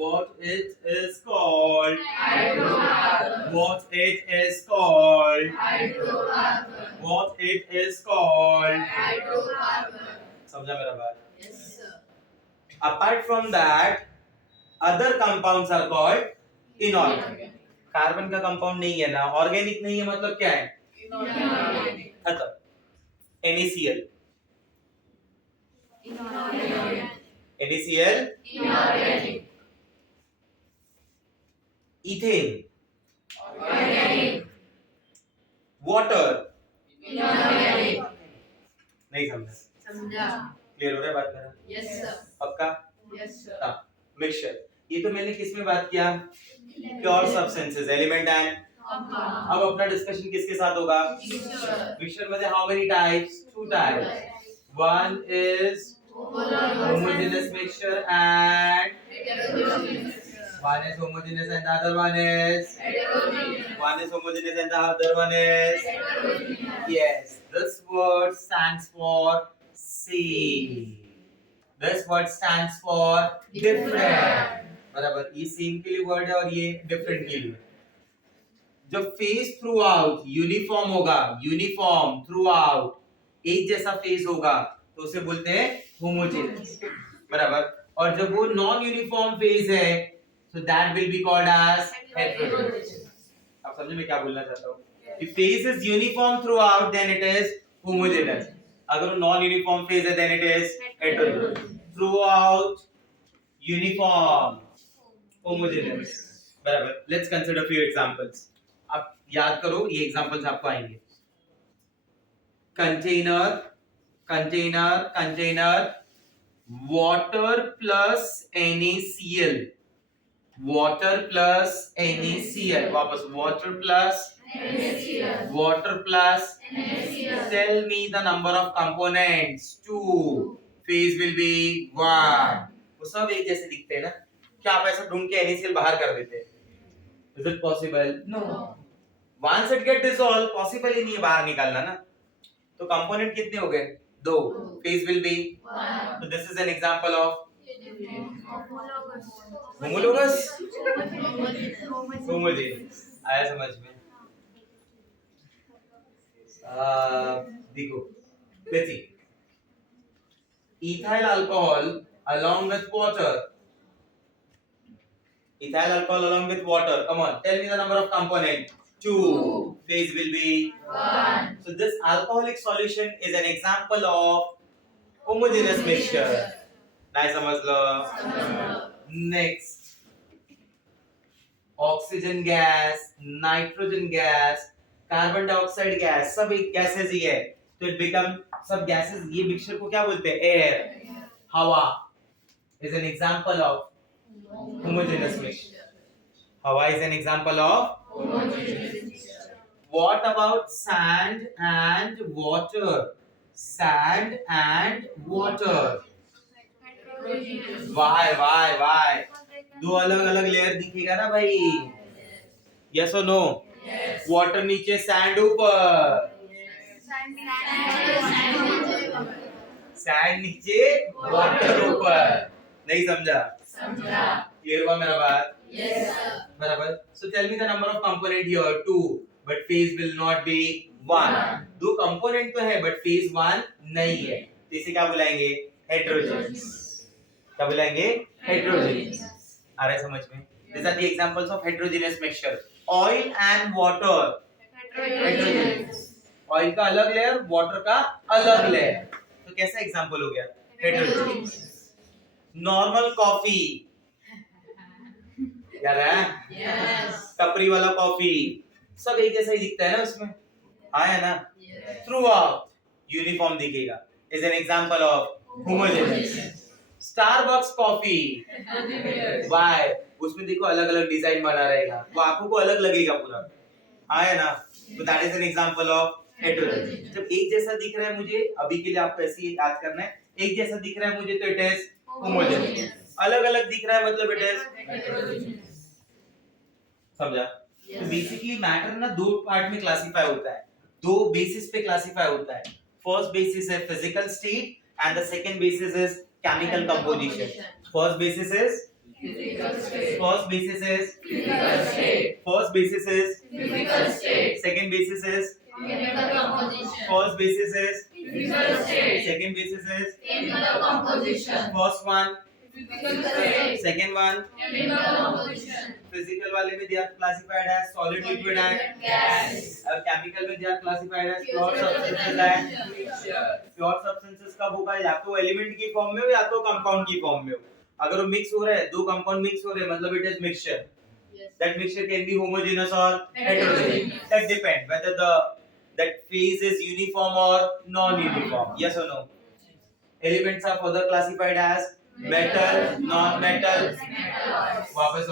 What it is called? Hydrocarbon. What it is called? Hydrocarbon. What it is called? Hydrocarbon. समझा मेरा बात? Yes, sir. Apart from that, other compounds are called inorganic. Carbon का कंपाउंड नहीं है ना, ऑर्गेनिक नहीं है, मतलब क्या है? Inorganic. खत्म. NaCl. Inorganic. NaCl. Inorganic. Ethane. Organic. Water. Inorganic. नहीं समझा? समझा. क्लियर हो रहा है बात मेरा? Yes, sir. पक्का? Yes, sir. हाँ. मिक्सचर. ये तो मैंने किस में बात किया? Pure substances, element and. Compound. अब अपना डिस्कशन किसके साथ होगा? Mixture. मिक्सचर मध्ये how many types? 2 types. One is homogeneous mixture and Heterogeneous. one is homogeneous and the other one is Heterogeneous. one is homogeneous and the other one is Heterogeneous. yes. This word stands for same. This word stands for different. बराबर. ये सेम के लिए वर्ड है और ये डिफरेंट के लिए. जब फेज थ्रू आउट यूनिफॉर्म होगा, यूनिफॉर्म थ्रू आउट एक जैसा फेज होगा तो उसे बोलते हैं होमोजेनियस, बराबर। और जब वो नॉन यूनिफॉर्म फेज है so that will be called as heterogeneous. आप समझे मैं क्या बोलना चाहता हूँ? If phase is uniform throughout then it is homogeneous. अगर वो non uniform phase है then it is heterogeneous. Throughout uniform homogeneous, बराबर। Let's consider few examples. आप याद करो ये examples आपको आएंगे। Container water plus NaCl, water plus NaCl, वापस water plus NaCl. Tell me the number of components. 2. Phase will be 1. वो सब एक जैसे दिखते हैं ना? क्या आप ऐसा ढूंढ के NaCl बाहर कर देते हैं? Is it possible? No. Once it get dissolved, possible ही नहीं है बाहर निकालना ना? तो component कितने हो गए? 2. Phase will be 1. So this is an example of homologous. Homogeneous. आया समझ में? देखो, let's see. Ethyl alcohol along with water. Ethyl alcohol along with water. Come on, tell me the number of components. 2. Phase will be 1. So this alcoholic solution is an example of homogeneous mixture. Nice, समझ लो. Next, oxygen gas, nitrogen gas, carbon dioxide gas, सब एक गैसेस ही है तो इट बिकम सब गैसेस, ये मिक्सचर को क्या बोलते हैं? एयर, हवा is an example of homogeneous mixture. हवा is an example of homogeneous mixture. What about sand and water? Sand and water, why दो अलग अलग लेयर दिखेगा ना भाई? यस और नो? वाटर नीचे, सैंड ऊपर. सैंड नीचे, वाटर ऊपर. नहीं समझा? क्लियर हुआ मेरा बात? बराबर. So tell me the number of component here. 2, but phase will not be 1. दो कंपोनेंट तो है बट फेज 1 नहीं है, तो इसे क्या बुलाएंगे? हेटेरोजेनस. क्या बुलाएंगे? हेटेरोजेनस. आ रहा है समझ में? These are the examples of heterogeneous mixture. Oil and water. Heterogeneous. Oil का अलग लेयर, water का अलग लेयर. तो कैसा एग्जांपल हो गया? Heterogeneous. Normal coffee. याद है? Yes. टपरी वाला कॉफी, सब एक जैसा ही दिखता है ना उसमें? आया ना? Throughout uniform दिखेगा. Is an example of homogeneous. Starbucks coffee. Why? उसमें देखो अलग अलग डिजाइन बना रहेगा, वो आंखों को अलग लगेगा पूरा. आया ना? तो that is an example of heterogeneous. जब एक जैसा दिख रहा है मुझे, अभी के लिए आपको ऐसे ही याद करना है, एक जैसा दिख रहा है मुझे तो इट इज होमोजेनियस. अलग अलग दिख रहा है मतलब इट इज हेटेरोजेनियस. समझा? तो बेसिकली मैटर ना दो पार्ट में क्लासिफाई होता है, दो बेसिस पे क्लासिफाई होता है. फर्स्ट बेसिस है physical state and the second basis is chemical composition. First basis is physical state. First basis is physical state. First basis is physical state. Second basis is chemical composition. First basis is physical state. Second basis is chemical composition. First one physical state. Second one chemical composition. Physical वाले में they are classified as solid, liquid and gas. और chemical में they are classified as pure substances and mixture. Pure substances कब होगा? या तो एलिमेंट की फॉर्म में हो या तो कंपाउंड की फॉर्म में हो. अगर वो मिक्स हो रहा है, दो कंपाउंड मिक्स हो रहे हैं मतलब it is mixture. That mixture can be homogeneous और heterogeneous. That depend whether that phase is uniform or non uniform. Yes or no? Elements are further classified as metal, non metal. वापस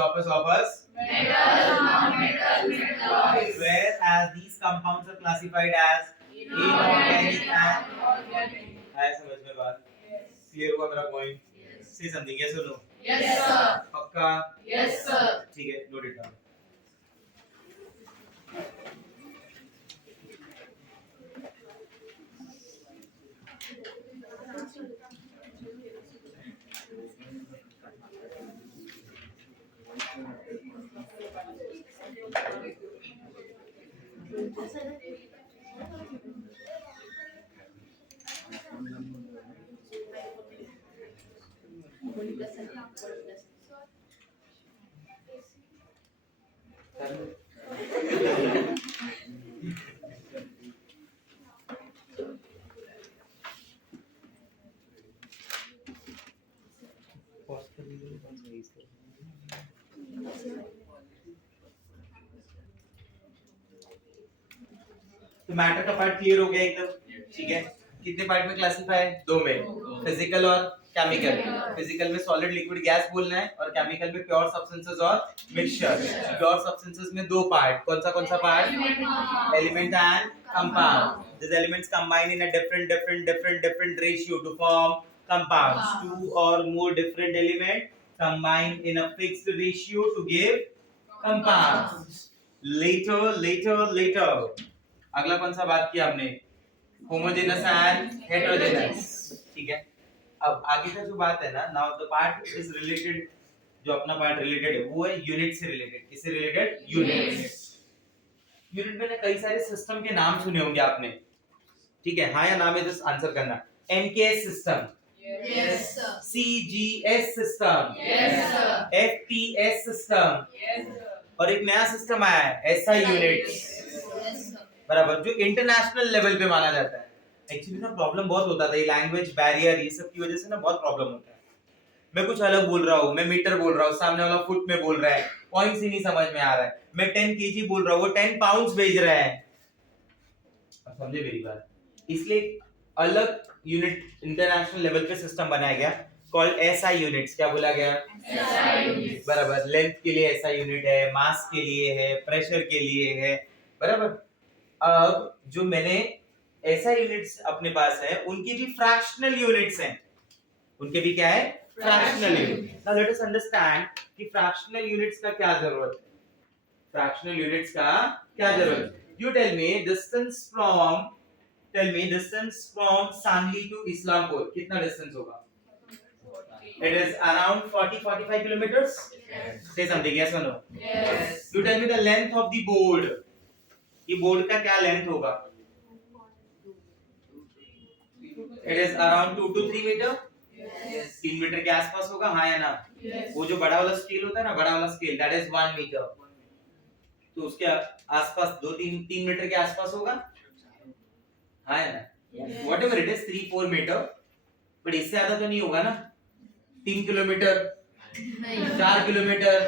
metal, non metal, metalloids. Whereas these compounds are classified as inorganic and organic. आया समझ में बात? क्लियर हुआ मेरा point? Say something. Yes or no? Yes sir. पक्का? Yes sir. ठीक है, note it down. तो मैटर का पार्ट क्लियर हो गया एकदम, ठीक है। कितने पार्ट में क्लासिफाई है? दो में, फिजिकल और केमिकल। फिजिकल में सॉलिड लिक्विड गैस बोलना है और केमिकल में प्योर सब्सटेंसेस और मिक्सचर। प्योर सब्सटेंसेस में दो पार्ट, कौन सा part? Element and compound. These elements combine in a different ratio to form compounds. Two or more different elements combine in a fixed ratio to give compounds. Later. अगला कौन सा बात किया हमने? होमोजेनस एंड हेटेरोजेनस, ठीक है। अब आगे का जो बात है ना, now the part is related, जो अपना पार्ट रिलेटेड है वो है यूनिट से रिलेटेड। किससे रिलेटेड? यूनिट। यूनिट में ना कई सारे सिस्टम के नाम सुने होंगे आपने, ठीक है। हाँ या ना में जस्ट आंसर करना। MKS system, Yes, sir. CGS system, Yes, sir. FPS system, Yes, sir. और एक नया सिस्टम आया है एसआई यूनिट, Yes, sir. बराबर, जो इंटरनेशनल लेवल पे माना जाता है। एक्चुअली ना प्रॉब्लम बहुत होता था, ये लैंग्वेज बैरियर ये सब की वजह से ना बहुत प्रॉब्लम होता है। मैं कुछ अलग बोल रहा हूँ, मैं मीटर बोल रहा हूँ, सामने वाला फुट में बोल रहा है, पॉइंट्स ही नहीं समझ में आ रहा है। मैं 10 केजी बोल रहा हूँ, वो 10 पाउंड्स भेज रहा है। अब समझे मेरी बात? इसलिए अलग यूनिट इंटरनेशनल लेवल पे सिस्टम बनाया गया, कॉल्ड एसआई यूनिट्स। क्या बोला गया? SI units. बराबर। लेंथ के लिए एसआई यूनिट है, मास के लिए है, प्रेशर के लिए है, बराबर। अब जो मैंने एसआई यूनिट्स अपने पास है, उनकी भी फ्रैक्शनल यूनिट्स हैं। उनके भी क्या है? Fractional unit. Now let us understand कि फ्रैक्शनल यूनिट्स का क्या जरूरत है। फ्रैक्शनल यूनिट्स का क्या जरूरत है? You tell me distance from Sangli to Islampur कितना डिस्टेंस होगा? It is around 40-45 kilometers. Yes. Say something, yes or no? Yes. You tell me the length of the board. ये बोर्ड का क्या लेंथ होगा? It is around 2 to 3 metre. Yes. 3 metre के आसपास होगा, हाँ या ना? Yes. वो जो बड़ा वाला स्केल होता है ना, बड़ा वाला स्केल, that is 1 मीटर। तो उसके आसपास 2-3 मीटर के आसपास होगा, हाँ या ना? Whatever it is, 3-4 metre, but इससे ज्यादा तो नहीं होगा ना। 3 किलोमीटर, 4 किलोमीटर,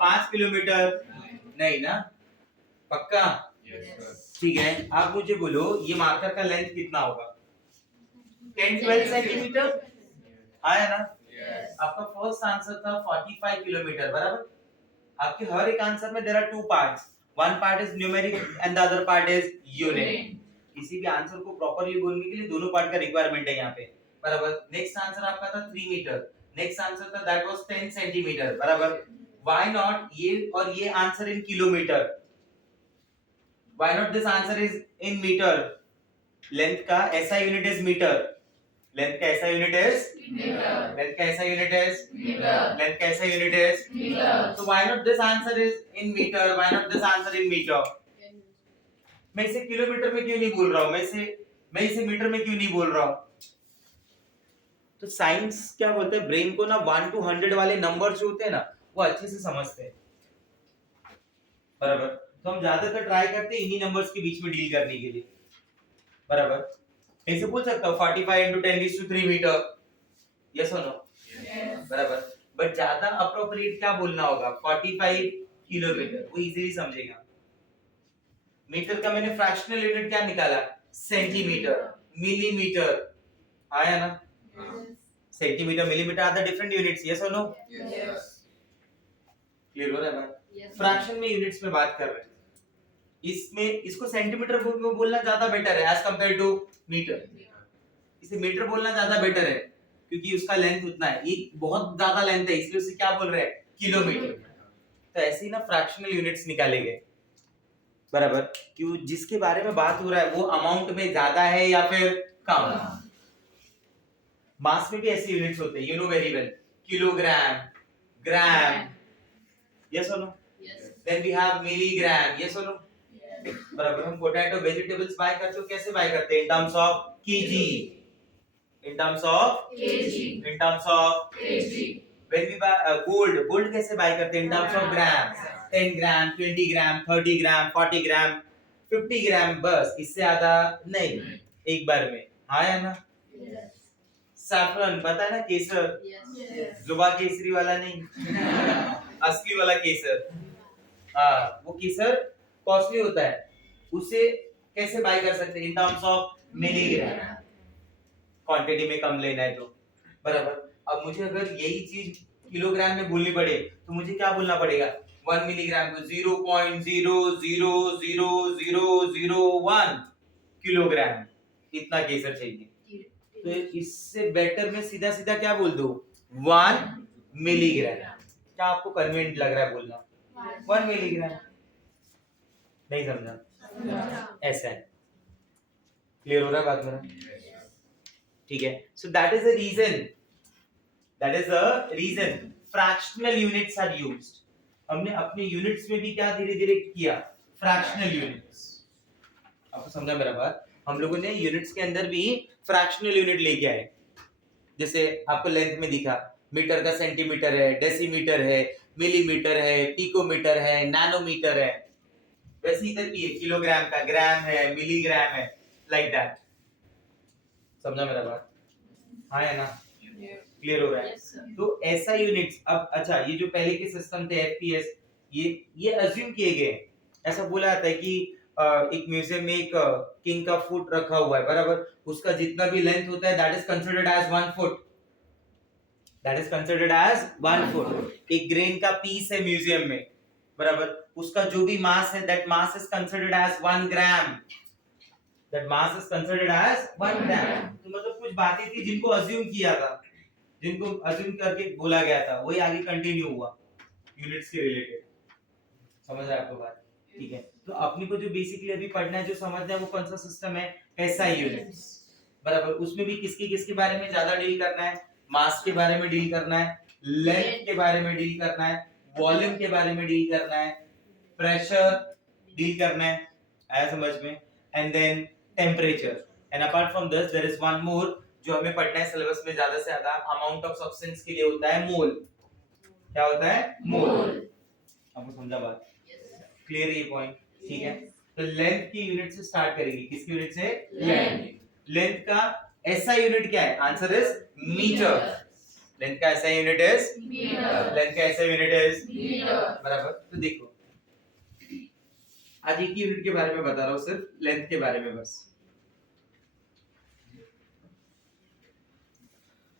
5 किलोमीटर, नहीं ना? पक्का? ठीक है। आप मुझे बोलो ये मार्कर का लेंथ कितना होगा? 10-12 सेंटीमीटर, हाँ या ना? आपका फर्स्ट आंसर था 45 किलोमीटर, बराबर। आपके हर एक आंसर में there are 2 parts, one part is numeric and the other part is unit. किसी भी आंसर को प्रॉपर्ली बोलने के लिए दोनों पार्ट का रिक्वायरमेंट है यहाँ पे, बराबर। नेक्स्ट आंसर आपका था 3 मीटर, नेक्स्ट आंसर था दैट वाज 10 सेंटीमीटर, बराबर। व्हाई नॉट ये और ये answer in kilometre? Why not this answer is in metre? Length का ऐसा यूनिट इज मीटर, लेंथ का ऐसा यूनिट इज Meter. लेंथ का ऐसा यूनिट इज Meter. लेंथ का ऐसा unit is Meter. so why not this answer is in meter, why not this answer in meter? मैं इसे किलोमीटर में क्यों नहीं बोल रहा हूँ, मैं इसे मीटर में क्यों नहीं बोल रहा हूँ? तो साइंस क्या बोलते हैं, ब्रेन को ना 1 to 100 वाले नंबर जो होते हैं ना, वो अच्छे से समझते हैं, बराबर। तो हम ज्यादातर ट्राई करते हैं इन्हीं नंबर्स के बीच में डील करने के लिए, बराबर। ऐसे बोल सकता हूँ 45 into 10⁻³ मीटर, यस और नो? Yes. बराबर। बट ज्यादा अप्रोप्रिएट क्या बोलना होगा? 45 किलोमीटर, वो इजीली समझेगा। मीटर का मैंने फ्रैक्शनल यूनिट क्या निकाला? सेंटीमीटर, मिलीमीटर, आया ना? Centimetre, millimetre are the different units, yes और नो? Yes. क्लियर हो रहा है बात? Yes. फ्रैक्शन में यूनिट्स में बात कर रहे हैं, इसमें इसको सेंटीमीटर में बोलना ज्यादा बेटर है एज कंपेयर टू मीटर। इसे मीटर बोलना ज्यादा बेटर है क्योंकि उसका लेंथ उतना है, ये बहुत ज्यादा लेंथ है, इसलिए उसे क्या बोल रहे हैं? किलोमीटर। तो ऐसे ही ना फ्रैक्शनल यूनिट्स निकाले गए, बराबर। क्यों? जिसके बारे में बात हो रहा है वो अमाउंट में ज्यादा है या फिर कम। मास में भी ऐसे यूनिट्स होते हैं, you know very well, kilogram, gram, yes और no? Yes. Then we have milligram, yes और नो? Yes. बराबर। हम पोटैटो वेजिटेबल्स बाय करते हो कैसे बाय करते हैं? In terms of KG, in terms of kg, in terms of kg, when we buy gold, gold कैसे बाय करते हैं? इन टर्म्स ऑफ ग्राम, 10 ग्राम, 20 ग्राम, 30 ग्राम, 40 ग्राम, 50 ग्राम, बस इससे ज्यादा नहीं, एक बार में। हाँ या ना? yes, सैफरन पता है ना, केसर, yes, जुबा केसरी वाला नहीं, असली वाला केसर। हाँ, वो केसर कॉस्टली होता है, उसे कैसे बाय कर सकते हैं? In terms of milligram, quantity में कम लेना है तो, बराबर। अब मुझे अगर यही चीज किलोग्राम में बोलनी पड़े तो मुझे क्या बोलना पड़ेगा? 1 मिलीग्राम को 0.0000001 किलोग्राम, इतना केसर चाहिए। तो इससे बेटर में सीधा सीधा क्या बोल दो? 1 मिलीग्राम। क्या आपको कन्वीनियंट लग रहा है बोलना? 1 मिलीग्राम। नहीं समझा? ऐसा है। क्लियर हो रहा है बात मेरा? ठीक है। So that is the reason fractional units are used. हमने अपने यूनिट्स में भी क्या धीरे धीरे किया? Fractional units. आपको समझा मेरा बात? हम लोगों ने यूनिट्स के अंदर भी फ्रैक्शनल यूनिट लेके आए। जैसे आपको लेंथ में दिखा, मीटर का सेंटीमीटर है, डेसीमीटर है, मिलीमीटर है, पिकोमीटर है, नैनोमीटर है। वैसे इधर भी है, किलोग्राम का ग्राम है, मिलीग्राम है, लाइक दैट। समझा मेरा बात? हाँ या ना? क्लियर हो रहा है? yes, sir. तो ऐसा यूनिट्स अब, अच्छा ये जो पहले के सिस्टम थे एफपीएस, ये अज्यूम किए गए। ऐसा बोला जाता है कि एक म्यूजियम में एक किंग का फुट रखा हुआ है, बराबर। उसका जितना भी लेंथ होता है that is considered as 1 foot, that is considered as 1 foot. एक ग्रेन का पीस है म्यूजियम में, बराबर। उसका जो भी मास है that mass is considered as 1 gram, that mass is considered as 1 gram. तो मतलब कुछ बातें थी जिनको अज्यूम किया था, जिनको अज्यूम करके बोला गया था, वही आगे कंटिन्यू हुआ यूनिट्स के रिलेटेड। समझ रहे हैं आपको बात? ठीक है। तो अपने को जो बेसिकली अभी पढ़ना है, जो समझना है, वो कौन सा सिस्टम है? एसआई यूनिट्स, बराबर। उसमें भी किसकी किसके बारे में ज्यादा डील करना है? मास के बारे में डील करना है, लेंथ के बारे में डील करना है, वॉल्यूम के बारे में डील करना है, प्रेशर डील करना है, आया समझ में? And then temperature. And apart from this there is one more जो हमें पढ़ना है सिलेबस में ज्यादा से ज्यादा, अमाउंट ऑफ सब्सटेंस के लिए होता है मोल। क्या होता है? मोल। आपको समझा बात? क्लियर है ये पॉइंट? ठीक है। तो लेंथ की यूनिट से स्टार्ट करेंगे। किसकी यूनिट से? लेंथ। लेंथ का एसआई यूनिट क्या है? Answer is metre. लेंथ का SI unit is metre, length का एसआई यूनिट इज मीटर, बराबर। तो देखो, आज एक ही यूनिट के बारे में बता रहा हूं, सिर्फ लेंथ के बारे में बस।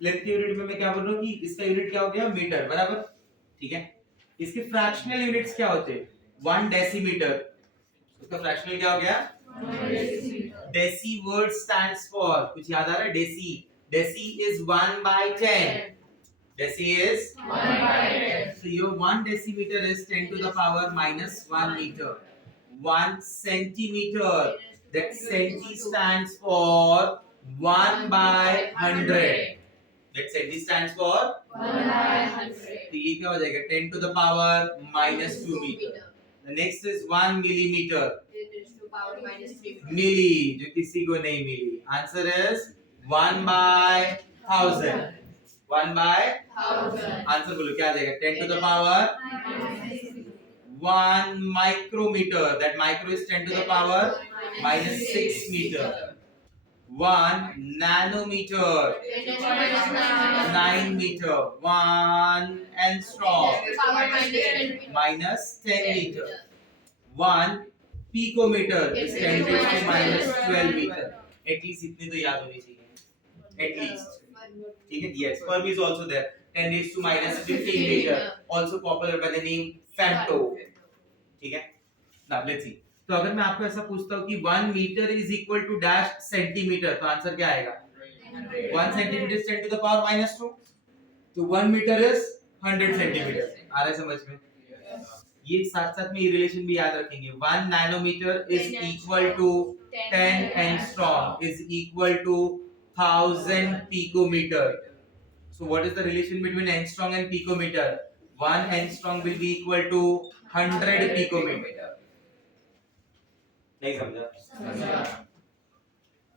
लेंथ की यूनिट में मैं क्या बोल रहा हूं कि इसका यूनिट क्या हो गया? मीटर, बराबर। ठीक है। इसके फ्रैक्शनल यूनिट्स क्या होते हैं? 1 डेसीमीटर। उसका फ्रैक्शनल क्या हो गया? डेसी वर्ड स्टैंड्स फॉर, कुछ याद आ रहा है? Deci, deci is 1 by 10, deci is 1 by 10, so your 1 decimeter is 10 to the power minus 1 meter. 1 centimeter, that centi stands for 1 by 100, that centi stands for 1 by 100, तो ये क्या हो जाएगा? 10 to the power minus 2 meter. The next is 1 millimeter, to power minus 3 meter, मिली, जो किसी को नहीं मिली। Answer is 1 by 1000, 1 by 1000, answer बोलो क्या आ जाएगा? 10 to the power 1 micrometer, that micro is 10 to the power minus 6 meter. 1 nanometer, 9 meter. 1 angstrom power minus 10 minus 10 meter. 1 picometer is 10 raised to minus 12 meter. At least इतनी तो याद होनी चाहिए, at least. ठीक है? Yes, Fermi is also there. 10 raised to minus 15 meter, also popular by the name femto. ठीक है? Now let's see. तो अगर मैं आपको ऐसा पूछता हूँ कि 1 metre is equal to dash centimetre, तो आंसर क्या आएगा? 1 centimetre is 10 to the power minus 2, तो 1 मीटर इज 100 सेंटीमीटर। आ रहा है समझ में? ये साथ साथ में ये रिलेशन भी याद रखेंगे। 1 nanometre is equal to 10 angstrom is equal to 1000 picometer. So what is the relation between angstrom and picometer? 1 angstrom will be equal to 100 picometer. नहीं समझा? समझा।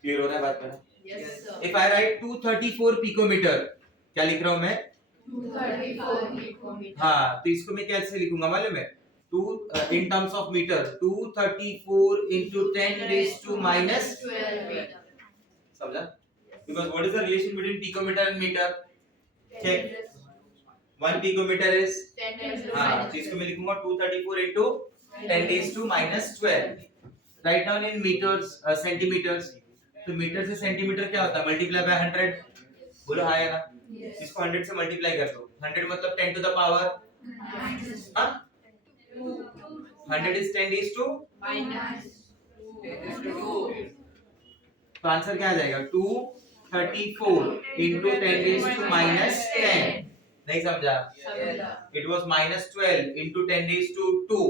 क्लियर हो रहा है बात मेरा? Yes, sir. If I write 234 picometer, क्या लिख रहा हूँ मैं? 234 picometer. हाँ, तो इसको मैं कैसे लिखूंगा मालूम है? 2 in terms of meter, 234 into 10 raised to minus 12 meter. समझा? Because what is the relation between picometer and meter? Check. 1 picometer is 10 raised to हाँ, minus तो इसको 12. मैं लिखूंगा 234 into 10 raised to minus 12. Write down in meters, centimeters. तो मीटर से सेंटीमीटर क्या होता है? Multiply by 100. बोलो हाँ या ना? Yes. इसको 100 से मल्टीप्लाई कर दो. 100 मतलब 10 to the power हाँ? 100 is 10 raised to Minus. तो आंसर क्या आ जाएगा? 234 into 10 raised to minus 10. नहीं समझा? समझा. It was minus 12 into 10 raised to 2.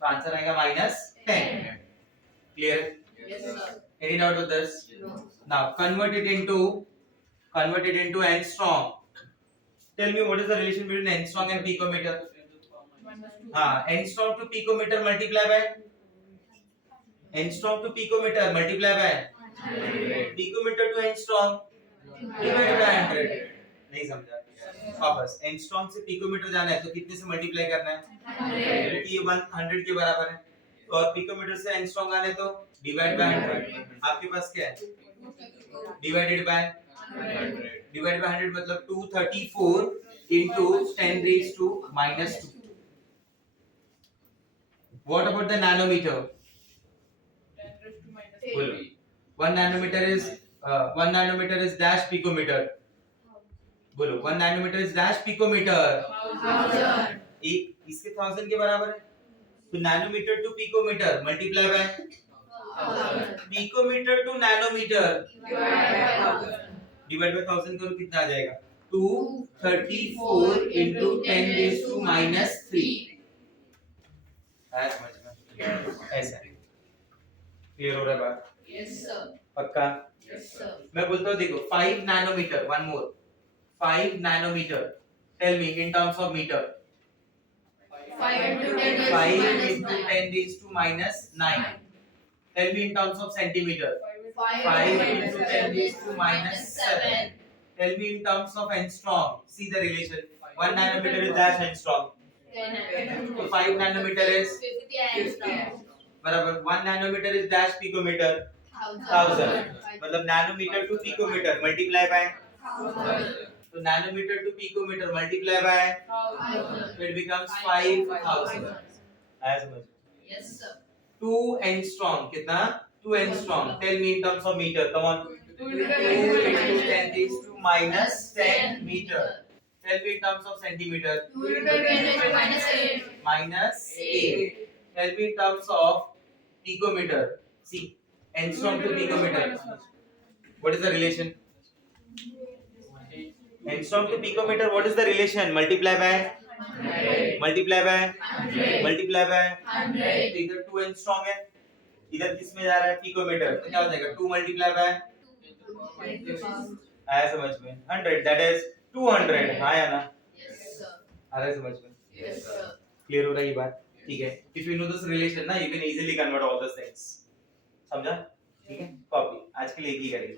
तो आंसर आएगा minus 10. Clear? Yes, sir. Any doubt with this? No. Now convert it into angstrom. Tell me what is the relation between angstrom and picometer? हाँ, angstrom to picometer multiply by angstrom to picometer multiply by 100. picometer to angstrom divided by 100. नहीं समझा? वापस angstrom से picometer जाना है तो कितने से मल्टीप्लाई करना है? 100. क्योंकि ये 100 के बराबर है. और पिकोमीटर से एंगस्ट्रॉम आने तो डिवाइड बाय 100. आपके पास क्या है? डिवाइडेड बाय 100 मतलब 234 into 10 raised to minus 2. What about the nanometer? बोलो. 1 nanometer is dash picometer. बोलो 1 nanometer is dash picometer. 1000. एक इसके 1000 के बराबर है. तो nanometre to picometre multiply by 1000. Picometre to nanometre Divide by 1000. Divide by 1000 करो कितना आ जाएगा? 234 into 10 raised to minus 3. आया समझ में? ऐसा क्लियर हो रहा है बात? Yes, sir. पक्का? Yes, sir. मैं बोलता हूँ देखो 5 nanometre. One more 5 nanometre. Tell me in terms of metre. 5 into 10 raised to 5 minus into 9. 10 raised to minus 9. Tell me in terms of centimeter. 5 into 10 raised to minus 7. Tell me in terms of angstrom. See the relation. 1 nanometer is dash angstrom. 10. So 5 nanometer is 50 angstrom. बराबर 1 nanometer is dash picometer. 1000. मतलब nanometer to picometer multiply by. 1000. So nanometer to picometer multiply by. 1000. So it becomes 5000. आया समझ? Yes, sir. 2 angstrom कितना? 2 angstrom. Tell me in terms of meter. Come on. 2 into 10 raised to minus 10 meter. Tell me in terms of centimeter. 2 into 10 raised to minus 8. Minus 8. Tell me in terms of picometer. See, angstrom to picometer. What is the relation? Angstrom to picometer. What is the relation? Multiply by. 100. Multiply by. 100. Multiply by. 100. तो इधर 2 angstrom है. इधर किस में जा रहा है? पिकोमीटर. तो क्या हो जाएगा? 2 मल्टीप्लाई बाय आया समझ में? 100. That is 200. हाँ या ना? Yes, sir. आ रहा है समझ में? Yes, sir. क्लियर हो रहा है ये बात? ठीक है. If you know this relation ना, you can easily convert all this things. समझा? ठीक है? कॉपी. आज के लिए एक ही करेंगे.